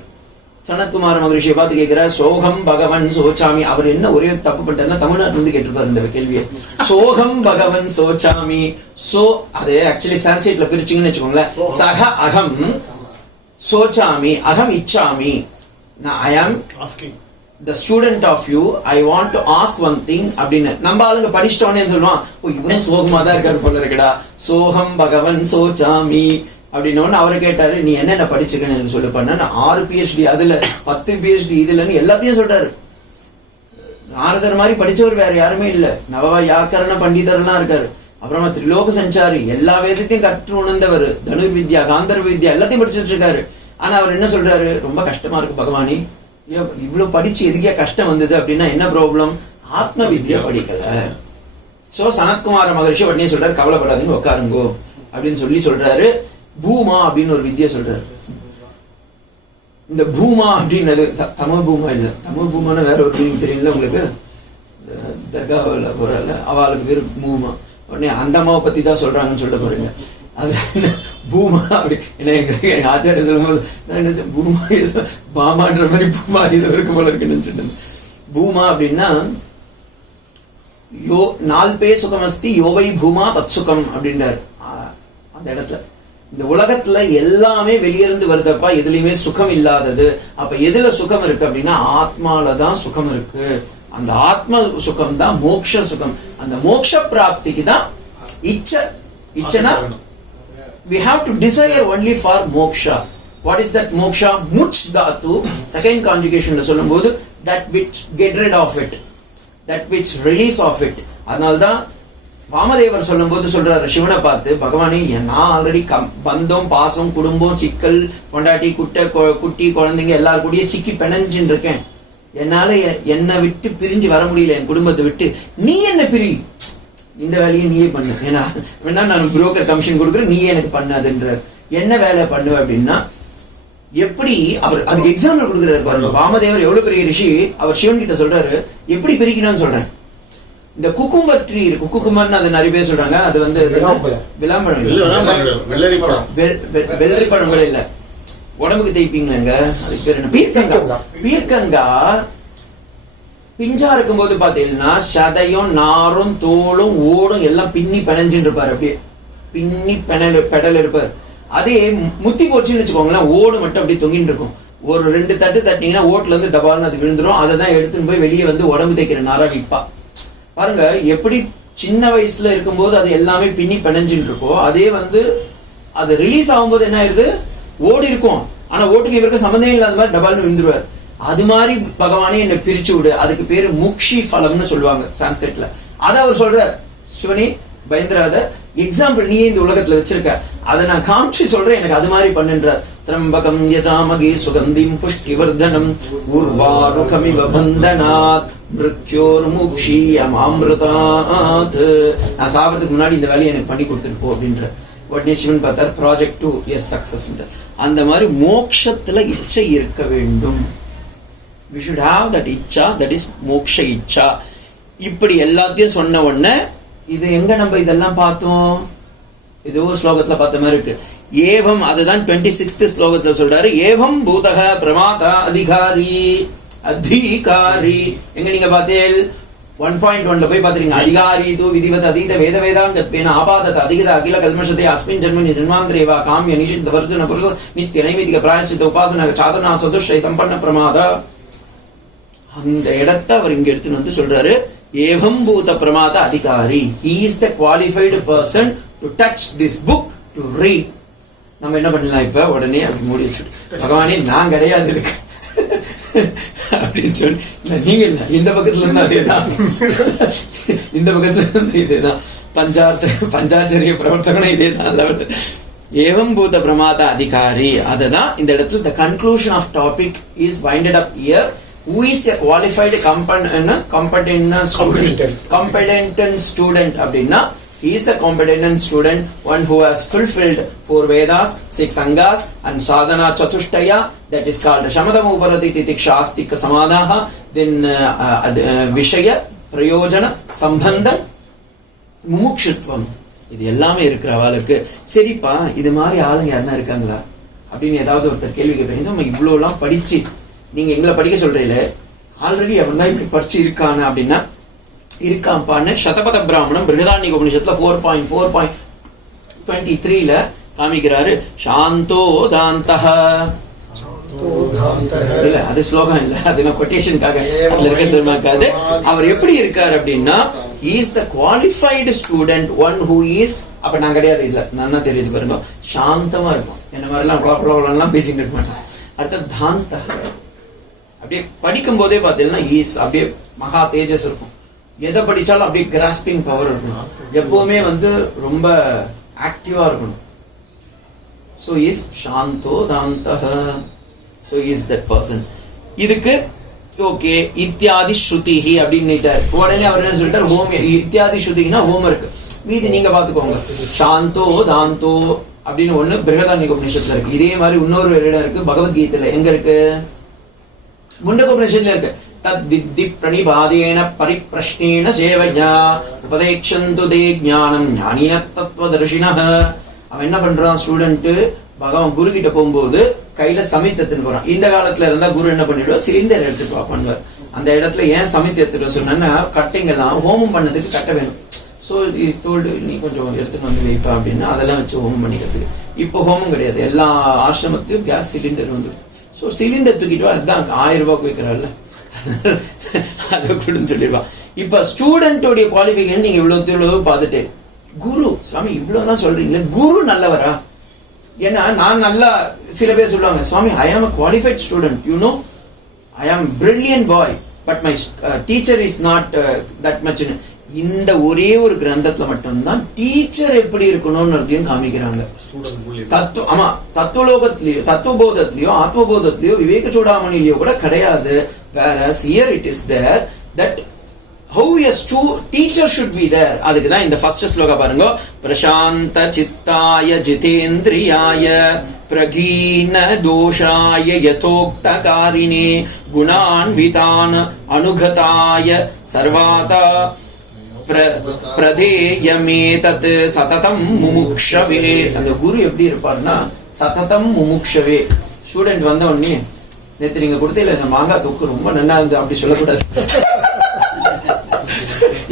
சனத்குமார மகரிஷியை பார்த்து கேட்கிறார், சோகம் பகவன் சோச்சாமி. அவர் என்ன ஒரே தப்பு பண்ணிட்டாருன்னா தமிழ்நாட்டுல இருந்து கேட்டிருப்பாரு இந்த கேள்வியை. சோகம் பகவன் சோச்சாமி. சோ அது ஆக்சுவலி சான்ஸ்கிரிட்ல பிரிச்சிங்கன்னு வச்சுக்கோங்களேன். சக அகம் சோச்சாமி, அகம் இச்சாமி. I am asking the student of you, I want to ask one thing அப்படின்னு நம்ம ஆளுங்க படிச்சிட்டோன்னே சொல்லுவான், ஓ இவனும் சோகமா தான் இருக்காரு போல இருக்கடா, சோகம் பகவன் சோச்சாமி அப்படின்னு. அவரை கேட்டாரு, நீ என்னென்ன படிச்சிருக்கேன்னு சொல்லு. பண்ண 6 PhD, அதுல 10 PhD, இதுலன்னு எல்லாத்தையும் சொல்றாரு. நாரதர் மாதிரி படிச்சவர் வேற யாருமே இல்ல. நவயாக்கரண பண்டிதர்லாம் இருக்காரு. அப்புறமா திரிலோக சஞ்சாரி, எல்லா வேதத்தையும் கற்று உணர்ந்தவர், தனுர் வித்யா, காந்தர்வ வித்யா எல்லாத்தையும் படிச்சுட்டு இருக்காரு. ஆனா அவர் என்ன சொல்றாரு? ரொம்ப கஷ்டமா இருக்கு பகவானி, இவ்வளவு படிச்சு எதுக்கே கஷ்டம் வந்தது அப்படின்னா என்ன ப்ராப்ளம்? ஆத்ம வித்யா படிக்கல. சோ சனத்குமார மகரிஷி உடனே சொல்றாரு, கவலைப்படாதுன்னு உட்காருங்கோ அப்படின்னு சொல்றாரு. பூமா அப்படின்னு ஒரு வித்யா சொல்றாரு. இந்த பூமா அப்படின்னது தமிழ் பூமா இல்ல. தமிழ் பூமான வேற ஒரு மீனிங் தெரியுங்களா உங்களுக்கு? தர்காவில் போறால அவளுக்கு பேரு பூமா. உடனே அந்த அம்மாவை பத்தி தான் சொல்றாங்கன்னு சொல்ல போறீங்க. அது பூமா அப்படி என்ன எங்க ஆச்சாரிய சொல்லும் போது நான் என்ன பூமா ஏதோ பாமான்ற மாதிரி பூமா ஏதோ இருக்கு போல இருக்குன்னு சொல்லிட்டு. பூமா அப்படின்னா யோ நால்பே சுகமஸ்தி யோவை பூமா தத் சுகம் அப்படின்றாரு. அந்த இடத்துல இந்த உலகத்துல எல்லாமே வெளியிருந்து வருதப்பா, எதுலையுமே சுகம் இல்லாதது. அப்ப எதுல சுகம் இருக்கு அப்படின்னா ஆத்மாலதான் சுகம் இருக்கு. அந்த ஆத்ம சுகம் தான் மோக்ஷ சுகம். அந்த மோக்ஷ பிராப்திக்கு தான் இச்சனா we have to desire only for moksha. What is that moksha? Much dhatu, second conjugation la சொல்லும்போது that which get rid of it, that which release of it. அதனால்தான் வாமதேவர் சொல்லும்போது சொல்றாரு சிவனை பார்த்து, பகவானே நான் ஆல்ரெடி பந்தம் பாசம் குடும்பம் சிக்கல் பொண்டாட்டி குட்டி குழந்தைங்க எல்லாரும் கூடயே சிக்கி பிணைஞ்சுன்னு இருக்கேன். என்னால என்னை விட்டு பிரிஞ்சு வர முடியல, என் குடும்பத்தை விட்டு. நீ என்ன பிரி, இந்த வேலையை நீயே பண்ணு. ஏன்னா வேணா நான் புரோக்கர் கமிஷன் கொடுக்குறேன், நீயே எனக்கு பண்ணாதுன்றார். என்ன வேலை பண்ணுவ அப்படின்னா எப்படி அவர் அதுக்கு எக்ஸாம்பிள் கொடுக்குறாரு பாருங்க. வாமதேவர் எவ்வளவு பெரிய ரிஷி. அவர் சிவன் கிட்ட சொல்றாரு எப்படி பிரிக்கணும்னு சொல்றேன். இந்த குக்கும்பர் ட்ரீ இருக்கு, குக்கும்பர்னு அது நிறைய பேர் சொல்றாங்க. அது விளாம்பழம் வெள்ளரி பழங்கள் இல்ல, உடம்புக்கு தேய்ப்பீங்களேங்க, அதுக்கு பேர் என்ன? பீர்க்கங்கா. பீர்க்கங்கா பிஞ்சா இருக்கும் போது பாத்தீங்கன்னா சதையும் நாரும் தோலும் ஓடும் எல்லாம் பின்னி பிணைஞ்சுட்டு இருப்பாரு. அப்படியே பின்னி பெடல் இருப்பாரு. அதே முத்தி போச்சுன்னு வச்சுக்கோங்களேன், ஓடு மட்டும் அப்படியே தொங்கிட்டு இருக்கும். ஒரு 2 தட்டு தட்டிங்கன்னா ஓட்டுல இருந்து டபால்னு அது விழுந்துரும். அதை தான் எடுத்துன்னு போய் வெளியே உடம்பு தைக்கிற நாரா விப்பா. பாருங்க எப்படி சின்ன வயசுல இருக்கும்போது அது எல்லாமே பின்னி பிணைஞ்சுட்டு இருக்கோம். அதே அது ரிலீஸ் ஆகும்போது என்ன ஆயிடுது? ஓடி இருக்கும், ஆனா ஓட்டுக்கு இவருக்கு சம்பந்தமே இல்லாத மாதிரி டபால்னு விழுந்துருவார். அது மாதிரி பகவானே என்னை பிரிச்சு விடு. அதுக்கு பேரு முக்ஷி பலம்னு சொல்லுவாங்க சான்ஸ்கிரிட்ல. அதை அவர் சொல்றார். சிவனே பயந்துராத, எக்ஸாம்பிள் நீயே இந்த உலகத்துல வச்சிருக்க, அதை நான் காமிச்சு சொல்றேன், எனக்கு அது மாதிரி பண்ணுன்றார். திரம்பகம் யஜாமகே சுகந்திம் புஷ்டிவர்தனம் உர்வாருகமிவ பந்தனாத் மிருத்யோர்முக்ஷீயம் அமிர்தாத். நான் சாப்பிட்றதுக்கு முன்னாடி இந்த வேலையை எனக்கு பண்ணி கொடுத்துட்டு போ அப்படின்ற. உடனே சிவன் பார்த்தார், ப்ராஜெக்ட் 2 எஸ் சக்சஸ். அந்த மாதிரி மோக்ஷத்துல இச்சை இருக்க வேண்டும். we should have that இச்சா, that is மோக்ஷ இச்சா. இப்படி எல்லாத்தையும் சொன்ன உடனே இது எங்க நம்ம இதெல்லாம் பார்த்தோம், இது ஒரு ஸ்லோகத்துல பார்த்த மாதிரி இருக்கு. ஏவம், அதுதான் 26th ஸ்லோகத்துல சொல்றாரு, ஏவம் பூதக பிரமாதா அதிகாரி அதிகாரி. எங்க நீங்க பார்த்தேன் 1.1ல போய் பாத்துறீங்க. அதிகாரி தூ விதிவத் அதீத வேத வேதாங்கத்வேன ஆபாதத் அதிகத அகில கல்மஷதே அஸ்மின் ஜன்மனி ஜன்மாந்தரேவா காமிய நிஷித்த வர்ஜன புருஷ நித்திய நைமிதிக பிராயசித்த உபாசன சாதனா சதுஷ்டை சம்பன்ன பிரமாதா. அந்த இடத்தை அவர் இங்க எடுத்துன்னு வந்து சொல்றாரு, ஏவம் பூத பிரமாத அதிகாரி. he is the qualified person to touch this book, to read. நம்ம என்ன பண்ணலாம், இப்ப உடனே அப்படி மூடி வச்சுட்டு, பகவானே நான் கிடையாது இதுக்கு அப்படின்னு சொல்லி, நீங்க இல்ல இந்த பக்கத்துல இருந்து அதேதான், இந்த பக்கத்துல இருந்து இதேதான், பஞ்சாச்சரிய பிரவர்த்தகனும் இதேதான். ஏவம் பூத பிரமாத அதிகாரி, அதுதான் இந்த இடத்துல the conclusion of topic is winded up here. Who is a qualified competent student அப்படின்னா, he is a competent student, one who has fulfilled 4 Vedas, 6 Sangas and sadhana chatushtaya, that is called shamadam uparati titiksha astika samadaha, then vishaya prayojana sambandha mumukshutvam. இது எல்லாமே இருக்கிற அவளுக்கு, சரிப்பா இது மாதிரி ஆளுங்க யாருன்னா இருக்காங்களா அப்படின்னு ஏதாவது ஒருத்தர் கேள்வி கேட்பேன். நம்ம இவ்வளோலாம் படிச்சு நீங்க எங்களை படிக்க சொல்றீல, ஆல்ரெடி அவன் தான் இப்படி படிச்சு இருக்கான அப்படின்னா இருக்காம்பான்னு சதபத பிராமணம் பிருகதாரண்யக உபநிஷத்துல 4.4.23ல காமிக்கிறாரு. சாந்தோ தாந்தஹ, இல்ல அது ஸ்லோகம் இல்ல, அது நான் கொட்டேஷனுக்காக அதுல இருக்கிறது. அவர் எப்படி இருக்காரு அப்படின்னா, he is the qualified student, one who is, அப்ப நான் கிடையாது, இல்ல நான் தெரியுது பாருங்க, சாந்தமா இருக்கும், என்ன மாதிரிலாம் குழப்பலாம் பேசிட்டு இருக்க மாட்டேன். அடுத்த தாந்த, அப்படியே படிக்கும் போதே பார்த்தீங்கன்னா ஈஸ் அப்படியே மகா தேஜஸ் இருக்கும், எதை படிச்சாலும் அப்படியே கிராஸ்பிங் பவர் இருக்கணும், எப்பவுமே வந்து ரொம்ப ஆக்டிவா இருக்கணும். ஸோ இஸ் சாந்தோ தாந்தஹ, ஸோ இஸ் தட் பர்சன். இதுக்கு ஓகே இத்தியாதி ஸ்ருதிஹி அப்படின்னு உடனே அவர் என்ன சொல்லிட்டார், ஹோம் இத்தியாதி ஸ்ருதினா ஹோம் இருக்கு, மீதி நீங்க பாத்துக்கோங்க. சாந்தோ தாந்தோ அப்படின்னு ஒண்ணு பிருகதாரண்யக உபநிஷத்துல இருக்கு. இதே மாதிரி இன்னொரு இடம் இருக்கு பகவத்கீதையில. எங்க இருக்கு? முண்டக உபநிஷத்துல இருக்கு. தத் வித்தி பிரணிபாதேன பரிப்ரஷ்னேன சேவஜா உபதேக்ஷந்து தே ஞானம் ஞானின தத்வதர்ஷினஹ. அவன் என்ன பண்றான், ஸ்டூடெண்ட் பகவான் குரு கிட்ட போகும்போது கையில சமித் எடுத்துட்டு போறான். இந்த காலத்துல இருந்தா குரு என்ன பண்ணிடுவா, சிலிண்டர் எடுத்துட்டு பண்ணுவார். அந்த இடத்துல ஏன் சமித் எடுத்துட்டு சொன்னா, கட்டைங்கெல்லாம் ஹோமம் பண்ணதுக்கு கட்ட வேணும். ஸோ நீ கொஞ்சம் எடுத்துட்டு வந்து வைப்பா அப்படின்னு அதெல்லாம் வச்சு ஹோமம் பண்ணிக்கிறதுக்கு. இப்போ ஹோமம் கிடையாது, எல்லா ஆசிரமத்திலையும் கேஸ் சிலிண்டர் வந்துடும். ஸோ சிலிண்டர் தூக்கிட்டு அதுதான் 1000 ரூபாய்க்கு வைக்கிறாள்ல, அதை கொடுன்னு சொல்லிடுவான். இப்ப ஸ்டூடெண்டோடைய குவாலிஃபிகேஷன் நீங்க இவ்வளவு பார்த்துட்டு, குரு சுவாமி இவ்வளவுதான் சொல்றீங்களே, குரு நல்லவரா? ஏன்னா நான் நல்லா, சில பேர் சொல்லுவாங்க, சுவாமி ஐ ஆம் a qualified student, you know, I am brilliant boy, but my teacher is not that much. இந்த ஒரே ஒரு கிரந்தத்துல மட்டும்தான் டீச்சர் எப்படி இருக்கணும்னு காமிக்கிறாங்க. ஆமா, தத்துவலோகத்திலயோ தத்துவபோதத்திலயோ ஆத்மபோதத்திலயோ விவேக சூடாமணிலயோ கூட கிடையாது. whereas here it is there that how a teacher should be there. அதுக்கு தான் இந்த ஃபர்ஸ்ட் ஸ்லோகா பாருங்க. பிரசாந்த சித்தாய ஜிதேந்திரியாய பிரகீன தோஷாய யதோக்தகாரிணே குணான்விதான் அனுகதாய சர்வாதா பிரதேயமேதத் சததம் முமுக்ஷவே. அந்த குரு எப்படி இருப்பார்னா சததம் முமுக்ஷவே. ஸ்டூடெண்ட் வந்த உடனே, நேற்று நீங்க கொடுத்தீங்களா இந்த மாங்காய் தொக்கு ரொம்ப நல்லா இருந்து அப்படி சொல்லக்கூடாது.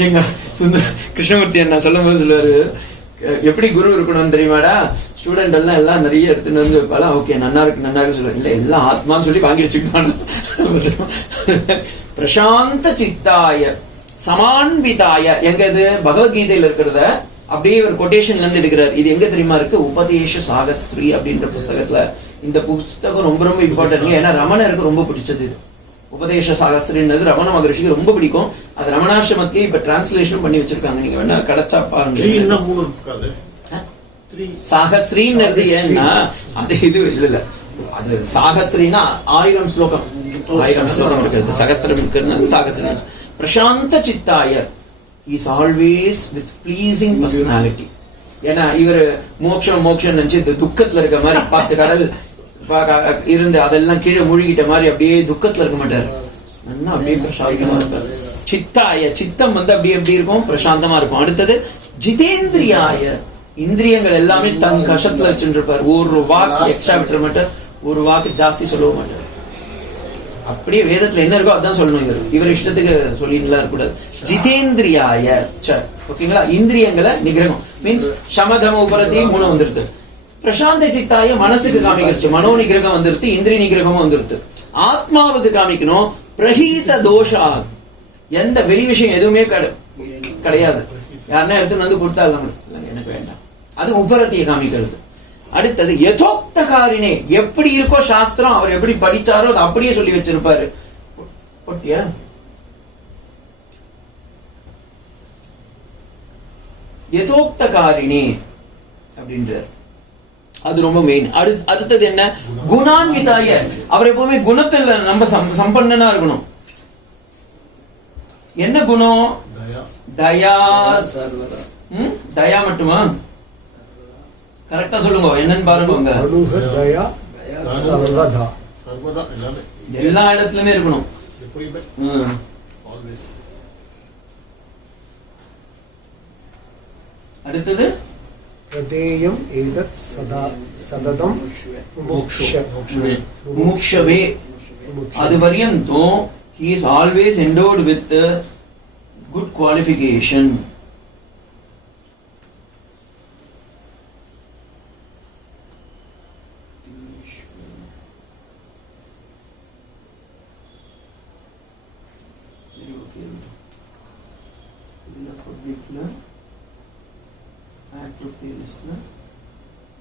எங்க சுந்தர கிருஷ்ணமூர்த்தி என்ன சொல்லும் போது சொல்லுவாரு, எப்படி குரு இருக்கணும்னு தெரியுமாடா, ஸ்டூடெண்ட் எல்லாம் நிறைய எடுத்துட்டு வந்து வைப்பாளா, ஓகே நல்லா இருக்கு சொல்லுவாங்க, இல்ல எல்லாம் ஆத்மான்னு சொல்லி வாங்கி வச்சுக்கணும். பிரசாந்த சித்தாய சமான்விதாய, எங்க இது பகவத்கீதையில இருக்கிறத அப்படியே ஒரு கொட்டேஷன்ல இருந்து எடுக்கிறார். இது எங்க தெரியுமா இருக்கு, உபதேச சாகஸ்திரி அப்படின்ற புஸ்தகத்துல. இந்த புஸ்தகம் ரொம்ப ரொம்ப இம்பார்ட்டன்ட், ஏன்னா ரமணருக்கு ரொம்ப பிடிச்சது இது. உபதேச சாகஸ்திரன்றது ரமண மகரிஷிக்கு ரொம்ப பிடிக்கும். அது ரமணாசிரமத்திலேயே இப்ப டிரான்ஸ்லேஷன் பண்ணி வச்சிருக்காங்க. நீங்க வேணா கிடைச்சா பாருங்க. சாகஸ்ரீன்றது ஏன்னா அது இது இல்ல, அது சாகஸ்ரீனா 1000 ஸ்லோகம், 1000 ஸ்லோகம் இருக்கிறது. சகஸ்திரம் இருக்கிறது சாகஸ்ரீ. பிரசாந்த சித்தாய is always with pleasing personality. ஏன்னா இவர் மோட்சம் நினைச்சு இந்த துக்கத்துல இருக்க மாதிரி 10 கடல் இருந்து அதெல்லாம் கீழே மூழ்கிட்ட மாதிரி அப்படியே துக்கத்துல இருக்க மாட்டார். அப்படியே பிரசாந்தமா இருப்பார். சித்தாய, சித்தம் அப்படியே எப்படி இருக்கும், பிரசாந்தமா இருக்கும். அடுத்தது ஜிதேந்திரியாய, இந்திரியங்கள் எல்லாமே தன் கஷத்துல வச்சுட்டு இருப்பார். ஒரு வாக்கு எக்ஸ்ட்ரா விட்டுற மாட்டார், ஒரு வாக்கு ஜாஸ்தி சொல்லவும் மாட்டார். அப்படியே வேதத்துல என்ன இருக்கோ அதான் சொல்லணும். இவர் இஷ்டத்துக்கு சொல்லிட்டுலாம் இருக்கக்கூடாது. ஜிதேந்திரியாய ஓகேங்களா. இந்திரியங்களை நிகிரகம் மீன்ஸ் சமதம உபரதி 3 வந்துருது. பிரசாந்த சித்தாய மனசுக்கு காமிக்கிறச்சு, மனோ நிகிரகம் வந்துருது, இந்திரிய நிகிரகமும் வந்துருது. ஆத்மாவுக்கு காமிக்கணும் பிரஹீத தோஷா, எந்த வெளி விஷயம் எதுவுமே கிடையாது. யாருன்னா எடுத்துன்னு வந்து கொடுத்தாலும் எனக்கு வேண்டாம், அது உபரத்தியை காமிக்கிறது. அடுத்தது யதோக்தகாரினே, எப்படி இருக்கோ சாஸ்திரம், அவர் எப்படி படிச்சாரோ அதை அப்படியே சொல்லி வச்சிருப்பாரு. போட்டியா யதோக்தகாரினே அப்படின்றார். அது ரொம்ப மெயின். அடுத்தது என்ன, குணான்விதாய, அவர் எப்பவுமே குணத்துல நம்ம சம்பன்னனா இருக்கணும். என்ன குணம், தயா. தயா மட்டுமா, கரெக்டா சொல்லுங்க, என்னன்னு பாருங்க. எல்லா இடத்துலயுமே இருக்கணும். அடுத்தது பிரதேயம் ஏதத் சததம் முமுக்ஷவே, அது பர்யந்தம் he is always endowed with good qualification.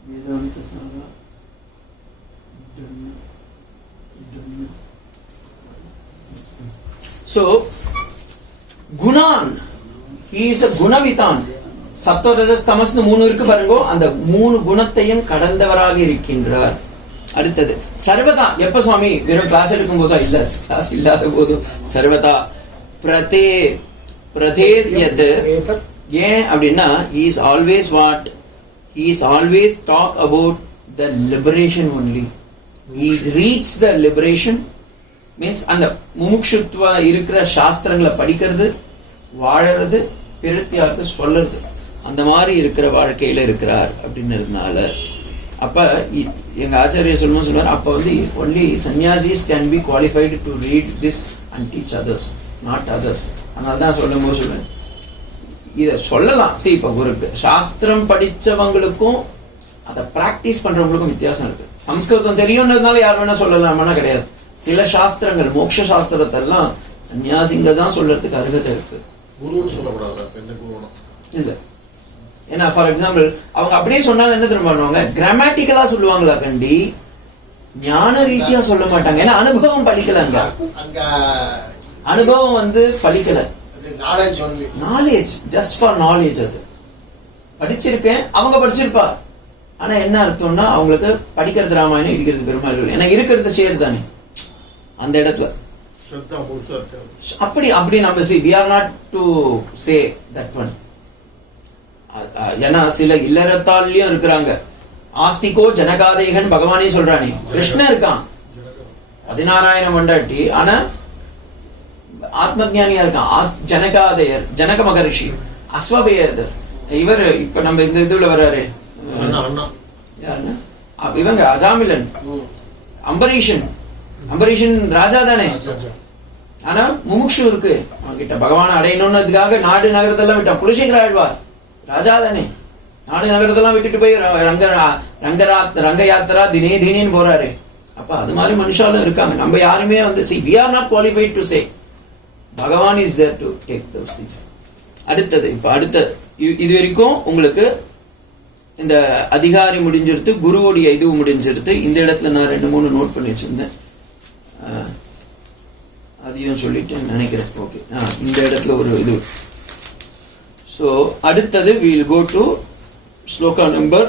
வேதாந்த சாரா So, குணான், he is a குணவிதான். சத்வ ரஜஸ் தமஸ்னு 3 இருக்கு பாருங்க, அந்த 3 குணத்தையும் கடந்தவராக இருக்கின்றார். அடுத்தது சர்வதா, எப்ப சுவாமி வெறும் கிளாஸ் எடுக்கும் போதா, இல்ல கிளாஸ் இல்லாத போதும் சர்வதா பிரதேயத். ஏன் அப்படின்னா he is always what, he is always talk about the liberation only. He reads the liberation means அந்த முமுக்ஷுத்வா இருக்கிற சாஸ்திரங்களை படிக்கிறது, வாழறது, பிறத்தியாருக்கு சொல்றது, அந்த மாதிரி இருக்கிற வாழ்க்கையில இருக்கிறார் அப்படின்றதுனால. அப்ப எங்க ஆச்சாரிய சொல்லுவார், அப்ப only sanyasis can be qualified to read this and teach others, not others. அதனால தான் சொல்லும் போது சொல்லுவேன், இத சொல்லலாம். இப்ப ஒரு சாஸ்திரம் படிச்சவங்களுக்கும் அதை பிராக்டிஸ் பண்றவங்களுக்கும் வித்தியாசம் இருக்கு. சம்ஸ்கிருதம் தெரியும்ன்றதுனால யார் வேணா சொல்லலாம்னா கிடையாது. சில சாஸ்திரங்கள், மோட்ச சாஸ்திரத்தை எல்லாம் சன்னியாசிங்க தான் சொல்றதுக்கு அருகதை இருக்கு. இல்ல, ஏன்னா ஃபார் எக்ஸாம்பிள் அவங்க அப்படியே சொன்னாலும் என்ன தெரியுமா பண்ணுவாங்க, கிராமட்டிக்கலா சொல்லுவாங்களா கண்டி, ஞான ரீதியா சொல்ல மாட்டாங்க. ஏன்னா அனுபவம் படிக்கலங்க, அனுபவம் படிக்கல. Knowledge, just for knowledge. அது படிச்சிருக்கேன், அவங்க படிச்சிருப்பா. ஆனா என்ன அர்த்தம்னா அவங்களுக்கு படிக்கிறது ராமாயணம், இருக்கிறது பெருமாள், ஏன்னா இருக்கிறது சேர் தானே அந்த இடத்துல. அப்படி நம்ம we are not to say that one. ஏன்னா சில இல்லறத்தாலையும் இருக்கிறாங்க. ஆஸ்திகோ ஜனகாதேகன் பகவானே சொல்றானே, கிருஷ்ணன் இருக்கான் 16000 மண்டாட்டி, ஆனா ஆத்மஜானியா இருக்கான். ஜனகாதேயர், ஜனக மகரிஷி, அஸ்வபேயர், இவர் இப்ப நம்ம இந்த இதுல வர்றாரு யாருன்னா இவங்க அஜாமிலன், அம்பரீஷன் ராஜா தானே. ஆனா முமுக்ஷு இருக்கு அவன்கிட்ட, பகவான் அடையணும்னதுக்காக நாடு நகரத்தெல்லாம் விட்டான். குலசேகர ஆழ்வார் ராஜா தானே, நாடு நகரத்தெல்லாம் விட்டுட்டு போய் ரங்க யாத்திரா தினேன்னு போறாரு. அப்ப அது மாதிரி மனுஷாலும் இருக்காங்க. நம்ம யாருமே we are not qualified to say. பகவான் is there to take those things. அடுத்தது இப்ப இது வரைக்கும் உங்களுக்கு இந்த அதிகாரி முடிஞ்சிருத்து, குருவுடைய இது முடிஞ்சிருத்து. இந்த இடத்துல நான் 2-3 நோட் பண்ணி வச்சிருந்தேன். அதையும் சொல்லிட்டு நினைக்கிறேன். ஓகே, இந்த இடத்துல ஒரு இது. ஸோ அடுத்தது we will go to shloka number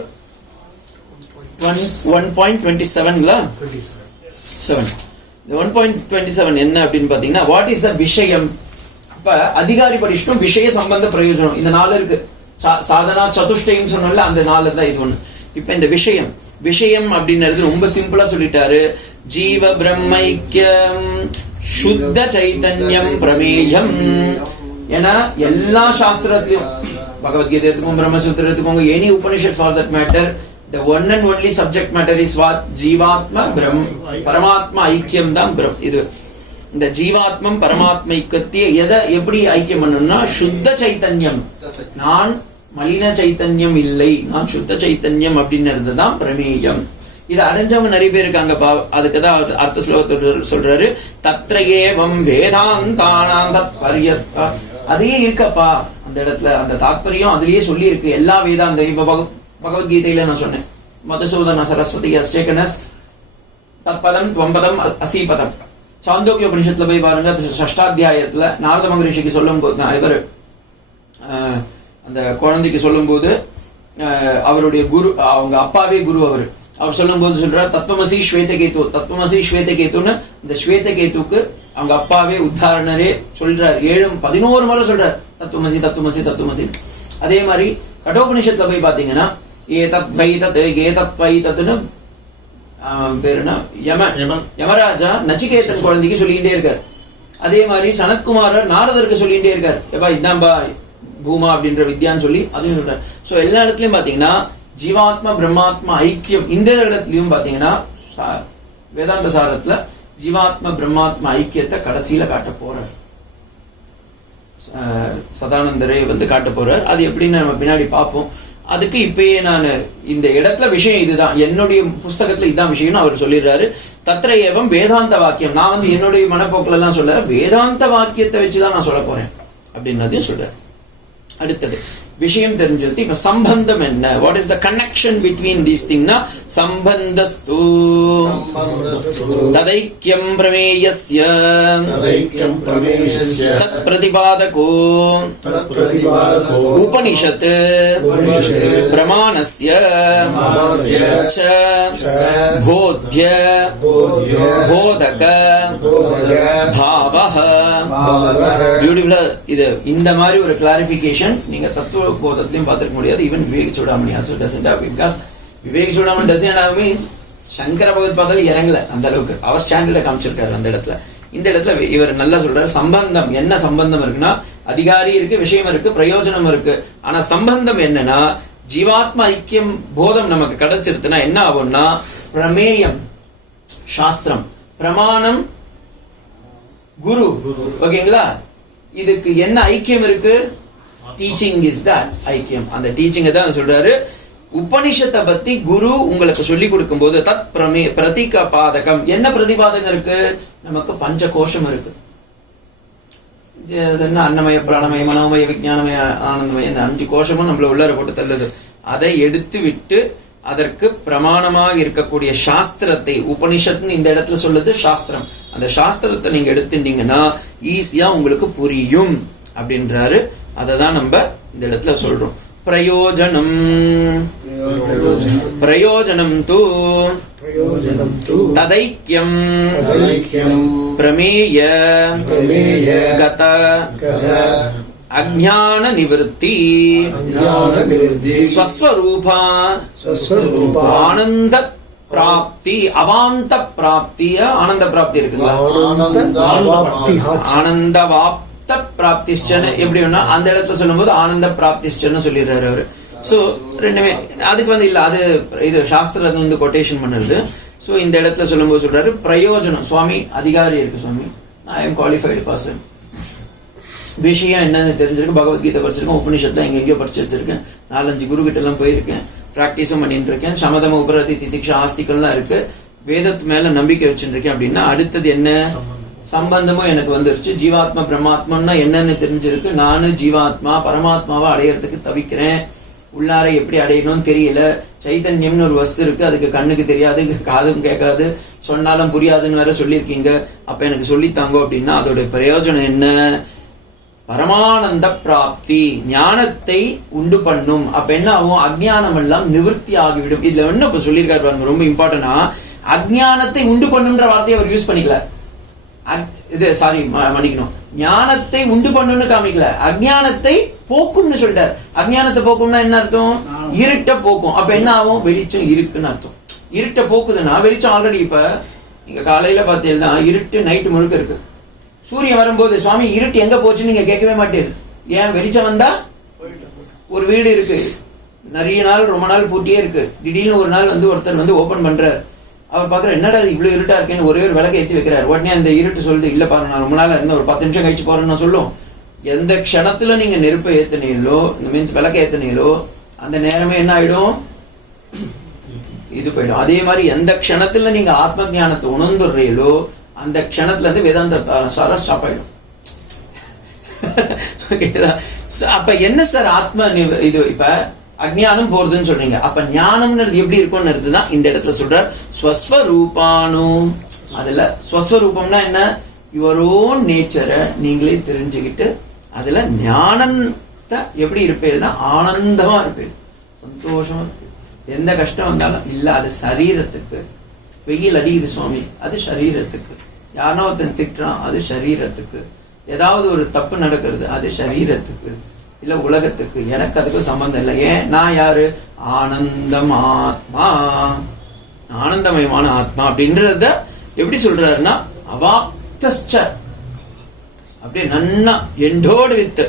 1.27ங்களா? 7. இந்த 1.27 என்ன அப்படின்னு பார்த்தீங்கன்னா, வாட் இஸ் த விஷயம். இப்போ அதிகாரி படிஷ்டம் விஷய சம்பந்த பிரயோஜனம் இந்த 4 இருக்கு. சாதனா சதுஷ்டயம் சொன்னோம்ல, அந்த 4 தான் இது ஒன்று. இப்போ இந்த விஷயம் விஷயம் அப்படின்றது ரொம்ப சிம்பிளா சொல்லிட்டாரு. ஜீவ பிரம்மைக்கியம் சுத்த சைதன்யம் பிரமேயம். ஏன்னா எல்லா சாஸ்திரத்திலையும் பகவத்கீதை எடுத்துக்கோங்க, பிரம்மசூத்திரம் எடுத்துக்கோங்க, any Upanishad for that matter, the one and only subject matter is what? ஜீவாத்மா பரமாத்மா ஐக்கியம் தான் இது. இந்த ஜீவாத்மம் பரமாத்மா ஐக்கியத்தை எதை எப்படி ஐக்கியம் பண்ணணும்னா, சுத்த சைத்தன்யம். நான் மலின சைத்தன்யம் இல்லை, நான் சுத்த சைத்தன்யம் அப்படின்றது தான் பிரமேயம். இதை அடைஞ்சவங்க நிறைய பேர் இருக்காங்கப்பா. அதுக்கு தான் அர்த்த ஸ்லோகத்தோடு சொல்றாரு, தத்ர ஏவம் வேதாந்தானாம் தத்பர்யத்தா. அதையே இருக்கப்பா அந்த இடத்துல, அந்த தாத்பரியம் அதுலயே சொல்லி இருக்கு. எல்லா வேதாந்த இப்ப பகவத்கீதையில நான் சொன்னேன், மதுசூதன சரஸ்வதி அஸ்டேகனஸ் தத்பதம் துவம்பதம் அசீபதம். சாந்தோக்கிய உபனிஷத்துல போய் பாருங்க, ஷஷ்டாத்தியாயத்துல நாரத மகரிஷிக்கு சொல்லும் போது இவர் அந்த குழந்தைக்கு சொல்லும் போது அவருடைய குரு, அவங்க அப்பாவே குரு அவர் சொல்லும் போது சொல்றார், தத்துவமசி ஸ்வேதகேது. தத்துவமசி ஸ்வேதகேத்துன்னு இந்த ஸ்வேதகேத்துக்கு அவங்க அப்பாவே உத்தாரணரே சொல்றார். 11 முறை சொல்றார் தத்துவமசி தத்துவமசி தத்துவமசி. அதே மாதிரி கடோபனிஷத்துல போய் பாத்தீங்கன்னா ஏதத் வைதத் ஏதத் வைதத்னு பேருனா யமராஜா நச்சிகேதன் குழந்தைக்கு சொல்லிகிட்டே இருக்கார். அதே மாதிரி சனத்குமாரர் நாரதருக்கு சொல்லிகிட்டே இருக்கார், எப்பா இதான்பா பூமா அப்படின்ற வித்யான்னு சொல்லி அதையும் சொல்றார். ஸோ எல்லா இடத்துலயும் பாத்தீங்கன்னா ஜீவாத்மா பிரம்மாத்மா ஐக்கியம். இந்த இடத்துலயும் பாத்தீங்கன்னா வேதாந்த சாரத்துல ஜீவாத்மா பிரம்மாத்மா ஐக்கியத்தை கடைசியில காட்ட போறார். சதானந்தரே காட்ட போறார். அது எப்படின்னு நம்ம பின்னாடி பார்ப்போம். அதுக்கு இப்பயே நான் இந்த இடத்துல விஷயம் இதுதான், என்னுடைய புஸ்தகத்துல இதுதான் விஷயம்னு அவர் சொல்லிடுறாரு. தத்ர ஏவம் வேதாந்த வாக்கியம். நான் என்னுடைய மனப்போக்கில் எல்லாம் சொல்ல வேதாந்த வாக்கியத்தை வச்சுதான் நான் சொல்ல போறேன் அப்படின்னதையும் சொல்றாரு. அடுத்தது விஷயம் தெரிஞ்சது. இப்ப சம்பந்தம் என்ன, what is the connection between these திங்னா, சம்பந்தஸ்து ததைக்யம் பிரமேயஸ்ய தத் பிரதிபாதகோ உபனிஷத் பிரமாணஸ்ய ச போத்ய போதக பாவஹ. பியூட்டிஃபுல்லா இது இந்த மாதிரி ஒரு கிளாரிபிகேஷன் நீங்க தத்துவ போதத்திலையும் பார்த்திருக்க முடியாது. Even Viveka Chudamani also doesn't have, because Viveka Chudamani doesn't have means Sankara பகவத் பாதால இறங்கல அந்த அளவுக்கு. அவர் ஸ்டாண்டர்ட காமிச்சிருக்காரு அந்த இடத்துல. இந்த இடத்துல இவர் நல்லா சொல்றாரு, சம்பந்தம் என்ன சம்பந்தம் இருக்குன்னா, அதிகாரி இருக்கு, விஷயம் இருக்கு, பிரயோஜனம் இருக்கு. ஆனா சம்பந்தம் என்னன்னா, ஜீவாத்மா ஐக்கியம் போதம் நமக்கு கிடைச்சிருச்சுன்னா என்ன ஆகும்னா, பிரமேயம் சாஸ்திரம், பிரமாணம் குரு. ஓகேங்களா? இதுக்கு என்ன ஐக்கியம் இருக்கு? டீச்சிங் இஸ் த ஐக்கியம். அந்த டீச்சிங்கை தான் சொல்றாரு. உபனிஷத்தை பத்தி குரு உங்களுக்கு சொல்லி கொடுக்கும் போது தத் பிரதிக பாதகம். என்ன பிரதிபாதகம் இருக்கு? நமக்கு பஞ்ச கோஷம் இருக்கு. அன்னமய பிராணமய மனோமய விஞ்ஞானமய ஆனந்தமய, இந்த 5 கோஷமும் நம்மள உள்ளார போட்டு தள்ளுது. அதை எடுத்து விட்டு அதற்கு பிரமாணமாக இருக்கக்கூடிய சாஸ்திரத்தை, உபனிஷத்னு இந்த இடத்துல சொல்லுது சாஸ்திரம், அந்த சாஸ்திரத்தை நீங்க எடுத்துட்டீங்கன்னா ஈஸியா உங்களுக்கு புரியும் அப்படின்றாரு. அதை தான் நம்ம இந்த இடத்துல சொல்றோம். பிரயோஜனம் பிரயோஜனம் தூ ததைக்யம் பிரமேய கத அஜ்ஞான நிவர்த்தி ஸ்வஸ்வரூபா ஆனந்த பிராப்தி. அவாந்த பிராப்தி, ஆனந்த பிராப்தி இருக்குங்களா? ஆனந்த வாப்த பிராப்திஷ்டன்னு எப்படி வேணா அந்த இடத்துல சொல்லும் போது ஆனந்த பிராப்திஷ்டன்னு சொல்லிடுறாரு அவரு. ஸோ ரெண்டுமே அதுக்கு இல்ல, அது இது சாஸ்திரத்துல கொட்டேஷன் பண்ணுறது. ஸோ இந்த இடத்துல சொல்லும் போது சொல்றாரு பிரயோஜனம். சுவாமி அதிகாரி இருக்கு, சுவாமி ஐ எம் குவாலிஃபைடு பர்சன், விஷயம் என்னன்னு தெரிஞ்சிருக்கு, பகவத்கீதை படிச்சிருக்கேன், உபனிஷத்துல எங்கெங்கயோ படிச்சு வச்சிருக்கேன், 4-5 குரு கிட்ட எல்லாம் போயிருக்கேன், பிராக்டிஸும் பண்ணிட்டு இருக்கேன், சமதம உபரதி திதிக்ஷா ஆஸ்திகள்லாம் இருக்கு, வேதத்து மேல நம்பிக்கை வச்சுட்டு இருக்கேன் அப்படின்னா அடுத்தது என்ன? சம்பந்தமும் எனக்கு வந்துருச்சு. ஜீவாத்மா பிரம்மாத்மன்னா என்னன்னு தெரிஞ்சிருக்கு. நானு ஜீவாத்மா பரமாத்மாவை அடையறதுக்கு தவிக்கிறேன். உள்ளார எப்படி அடையணும்னு தெரியல. சைத்தன்யம்னு ஒரு வஸ்து இருக்கு, அதுக்கு கண்ணுக்கு தெரியாது, காதும் கேட்காது, சொன்னாலும் புரியாதுன்னு வேற சொல்லியிருக்கீங்க. அப்ப எனக்கு சொல்லித்தாங்க அப்படின்னா அதோட பிரயோஜனம் என்ன? பரமானந்த பிராப்தி, ஞானத்தை உண்டு பண்ணும். அப்ப என்ன ஆகும்? அஜ்ஞானம் எல்லாம் நிவர்த்தி ஆகிவிடும். இதுல என்ன இப்ப சொல்லியிருக்காரு பாருங்க, ரொம்ப இம்பார்ட்டன்டா. அஜ்ஞானத்தை உண்டு பண்ணுன்ற வார்த்தையை அவர் யூஸ் பண்ணிக்கல. இது சாரி மன்னிக்கணும், ஞானத்தை உண்டு பண்ணுன்னு காமிக்கல, அஜ்ஞானத்தை போக்கும்னு சொல்லிட்டார். அஜ்ஞானத்தை போக்கும்னா என்ன அர்த்தம்? இருட்ட போக்கும். அப்ப என்ன ஆகும்? வெளிச்சம் இருக்குன்னு அர்த்தம். இருட்ட போக்குதுன்னா வெளிச்சம் ஆல்ரெடி இப்ப நீங்க காலையில பார்த்தீங்கன்னா இருட்டு நைட்டு முழுக்க இருக்கு. சூரியன் வரும்போது சுவாமி இருட்டு எங்க போச்சுன்னு நீங்க கேட்கவே மாட்டேரு. ஏன்? வெளிச்சம் வந்தா ஒரு வீடு இருக்கு, நிறைய நாள் ரொம்ப நாள் பூட்டியே இருக்கு. திடீர்னு ஒரு நாள் வந்து ஒருத்தர் வந்து ஓபன் பண்றாரு. அவர் பாக்குற என்னடா இது இவ்வளவு இருட்டா இருக்கேன்னு ஒரே ஒரு விளக்கை ஏற்றி வைக்கிறார். உடனே அந்த இருட்டு சொல்லுது, இல்ல பாருங்க நான் ரொம்ப நாள் இருந்த ஒரு 10 நிமிஷம் கழிச்சு போறேன்னு நான் சொல்லும். எந்த க்ஷணத்துல நீங்க நெருப்பை ஏத்தினீங்களோ, மீன்ஸ் விளக்கை ஏத்தினீங்களோ, அந்த நேரமே என்ன ஆயிடும்? இது போயிடும். அதே மாதிரி எந்த க்ஷணத்துல நீங்க ஆத்ம ஞானத்தை உணர்ந்துடுறீங்களோ அந்த க்ஷணத்துல இருந்து வேதாந்த சாரா ஸ்டாப் ஆயிடும். அப்ப என்ன சார் ஆத்ம இது? இப்ப அஜ்ஞானம் போறதுன்னு சொல்றீங்க, அப்ப ஞானம்ன்றது எப்படி இருக்கும்னு தான் இந்த இடத்துல சொல்றார். ஸ்வஸ்வரூபானு. அதுல ஸ்வஸ்வரூபம்னா என்ன? யுவர் ஓன் நேச்சரை நீங்களே தெரிஞ்சுக்கிட்டு அதுல ஞானத்தை எப்படி இருப்பீங்கன்னா ஆனந்தமா இருப்பீங்க, சந்தோஷமா இருப்பீங்க. எந்த கஷ்டம் வந்தாலும் இல்ல, அது சரீரத்துக்கு. வெயில் அடிக்குது சுவாமி, அது சரீரத்துக்கு. யாருன்னா ஒருத்தன் திட்டுறான், அது சரீரத்துக்கு. ஏதாவது ஒரு தப்பு நடக்கிறது, அது சரீரத்துக்கு இல்ல உலகத்துக்கு. எனக்கு அதுக்கு சம்பந்தம் இல்லை. ஏன்? நான் யாரு? ஆனந்தம் ஆத்மா, ஆனந்தமயமான ஆத்மா. அப்படின்றத எப்படி சொல்றாருன்னா அவாப்தஸ்ச, அப்படியே நன்னா எண்டோடு வித்து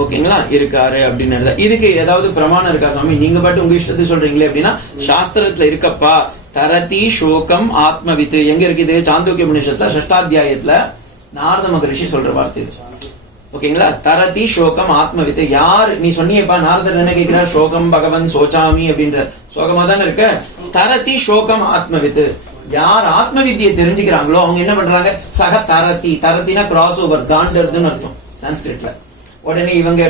ஓகேங்களா இருக்காரு அப்படின்னு. இதுக்கு ஏதாவது பிரமாணம் இருக்கா சுவாமி? நீங்க பாட்டு உங்க இஷ்டத்துக்கு சொல்றீங்களே அப்படின்னா சாஸ்திரத்துல இருக்கப்பா. தரதி சோகம் ஆத்மவித்து எங்க இருக்குது? சாந்தோக்கிய உபநிஷத்துல 6th நாரத மகரிஷி சொல்ற வார்த்தை இது. ஓகேங்களா? தரதி சோகம் ஆத்மவித்து. யார்? நீ சொன்னியப்பா நாரதர் என்ன கேட்கிறார்? சோகம் பகவன் சோச்சாமி அப்படின்ற சோகமா தானே இருக்க. தரதி சோகம் ஆத்மவித்து. யார் ஆத்ம வித்தியை தெரிஞ்சுக்கிறாங்களோ அவங்க என்ன பண்றாங்க? சக தரதி. தரத்தினா கிராஸ் ஓவர், தாண்டறதுன்னு அர்த்தம் சான்ஸ்கிரிட்ல. உடனே இவங்க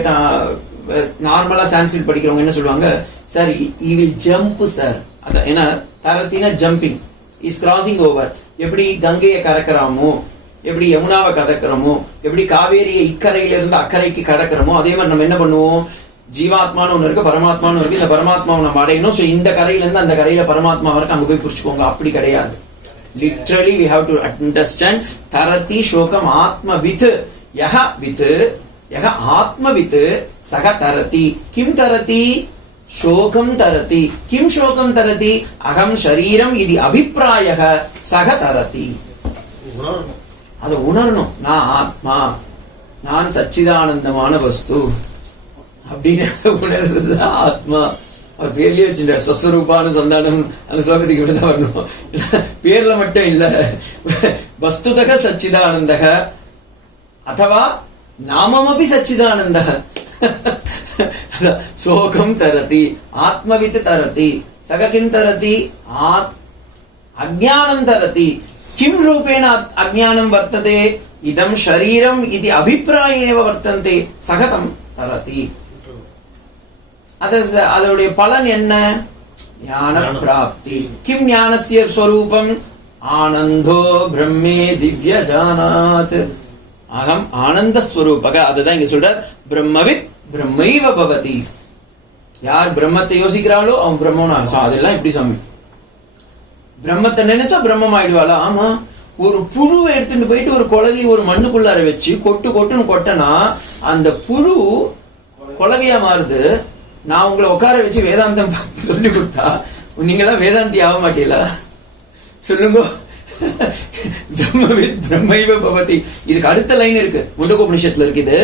நார்மலா சான்ஸ்கிரிட் படிக்கிறவங்க என்ன சொல்லுவாங்க? Sir he will jump sir. அத ஏன்னா தரத்தினா ஜம்பிங், இஸ் கிராசிங் ஓவர். எப்படி கங்கையை கறக்கிறோமோ, எப்படி யமுனாவை கடக்கிறோமோ, எப்படி காவேரியை இக்கரையில இருந்து அக்கறைக்கு கடக்கிறோமோ, அதே மாதிரி நம்ம என்ன பண்ணுவோம்? ஜீவாத்மான்னு ஒண்ணு இருக்கு, பரமாத்மான்னு இருக்கு. இந்த பரமாத்மாவை நம்ம அடையணும். ஸோ இந்த கரையில இருந்து அந்த கரையில பரமாத்மா வரைக்கும் அங்க போய் புடிச்சுக்கோங்க. அப்படி கிடையாது. Literally we have to understand தரதி சோகம் ஆத்மவித். யஹ வித், யஹ ஆத்மவித் சக தரதி. கிம் தரதி? சோகம் தரதி. கிம் சோகம் தரதி? அகம் ஷரீரம் இது அபிப்பிராயக சக தரதி. அதை உணரணும். நான் ஆத்மா, நான் சச்சிதானந்தமான வஸ்து அப்படின்னு உணர்றதுதான் ஆத்மா. அவர் பேர்லயே வச்சுட்ட ஸ்வஸ்வரூபானு சந்தானம். அந்த ஸ்லோகத்துக்கு இப்படிதான் வரணும். பேர்ல மட்டும் இல்ல, வஸ்துதக சச்சிதானந்தக அதவா நாமமபி சச்சிதானந்தக. சோகம் தரதி, ஆத்மவித் தரதி, சக கிம் தரதி? அஜ்ஞானம் தரதி. கிம் ரூபேண அஜ்ஞானம் வர்த்ததே? இதம் ஷரீரம் இது அபிப்பிராயேவ வர்த்தந்தே சகதம் தரதி. அதோடைய பலன் என்ன? ஞான பிராப்தி. கிம் ஞானஸ்ய ஸ்வரூபம்? ஆனந்தோ பிரம்மே திவ்ய ஜானாத். அகம் ஆனந்த ஸ்வரூபக. அதுதான் இங்க சொல்றார். பிரம்மவித் பிரம்மைவ பவதி. யார் பிரம்மத்தை யோசிக்கிறாளோ அவன் பிரம்மனா. அதெல்லாம் எப்படி சாமி? பிரம்மத்தை நினைச்சா பிரம்மம் ஆயிடுவாளா? ஆமா. ஒரு புழுவை எடுத்துட்டு போயிட்டு ஒரு குளவி ஒரு மண்ணுக்குள்ளார வச்சு கொட்டுன்னு கொட்டனா அந்த புழு குளவியா மாறுது. நான் உங்களை உட்கார வச்சு வேதாந்தம் சொல்லி கொடுத்தா நீங்களாம் வேதாந்தி ஆக மாட்டீங்களா? சொல்லுங்க. பிரம்மவித் பிரம்மைவ பவதி. இதுக்கு அடுத்த லைன் இருக்கு, முண்டகோபனிஷத்துல இருக்குது.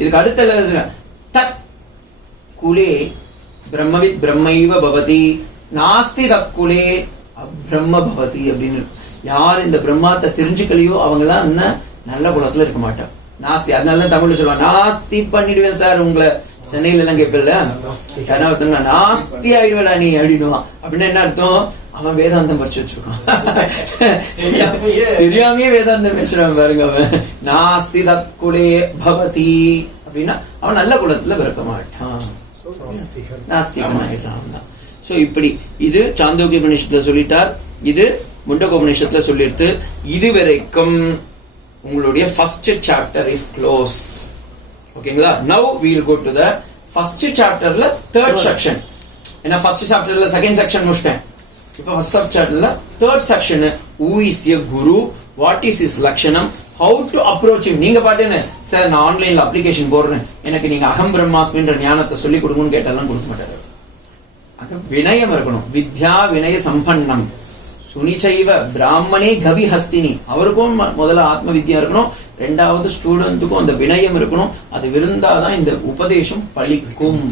இதுக்கு அடுத்த லைன் தத் குலே பிரம்மவித் பிரம்மைவ பவதி நாஸ்தி தத் குலே பிரம்ம பவதி அப்படின்னு. யார் இந்த பிரம்மாத்தை தெரிஞ்சுக்கலையோ அவங்கலாம் என்ன நல்ல குலத்துல இருக்க மாட்டான். நாஸ்தி. அதனால தமிழ்ல சொல்லுவாங்க நாஸ்தி பண்ணிடுவேன் சார். உங்களை சென்னையில எல்லாம் கேட்பல நாஸ்தி ஆயிடுவேடா நீ அப்படின்னுவான். அப்படின்னா என்ன அர்த்தம்? அவன் வேதாந்தம் படிச்சு வச்சிருக்கான், தெரியாமையே வேதாந்தம் பேசுறான் பாருங்க. அவன் நாஸ்தி தத் குலே பவதி அப்படின்னா அவன் நல்ல குலத்துல பிறக்க மாட்டான். நாஸ்திகன் ஆயிடுறான் தான். ஸோ இப்படி இது சாந்தோக்கிய உபநிஷத்துல சொல்லிட்டார், இது முண்டக உபநிஷத்துல சொல்லிடுத்து. இது வரைக்கும் உங்களுடைய ஃபர்ஸ்ட் சாப்டர் இஸ் க்ளோஸ். ஓகேங்களா? Now we will go to the first சாப்டர்ல தேர்ட் செக்ஷன். ஏன்னா ஃபர்ஸ்ட் சாப்டர்ல செகண்ட் செக்ஷன் முடிச்சிட்டேன். இப்போ ஃபர்ஸ்ட் சாப்டர்ல third section, who is a guru, what is his லட்சணம், how to approach him. நீங்க பாட்டுன்னு சார் நான் ஆன்லைன்ல அப்ளிகேஷன் போடுறேன், எனக்கு நீங்க அகம் பிரம்மாஸ்மின்ற ஞானத்தை சொல்லி கொடுங்கன்னு கேட்டாலும் கொடுக்க மாட்டாரு. வினயம் இருக்கணும். வித்யா வினய சம்பன்னம் சுனிச்சைவ பிராமணே கவி ஹஸ்தினி. அவருக்கும் முதல்ல ஆத்ம வித்யா இருக்கணும், ரெண்டாவது ஸ்டூடெண்ட்டுக்கும் அந்த வினயம் இருக்கணும். அது விருந்தாதான் இந்த உபதேசம் பலிக்கும்.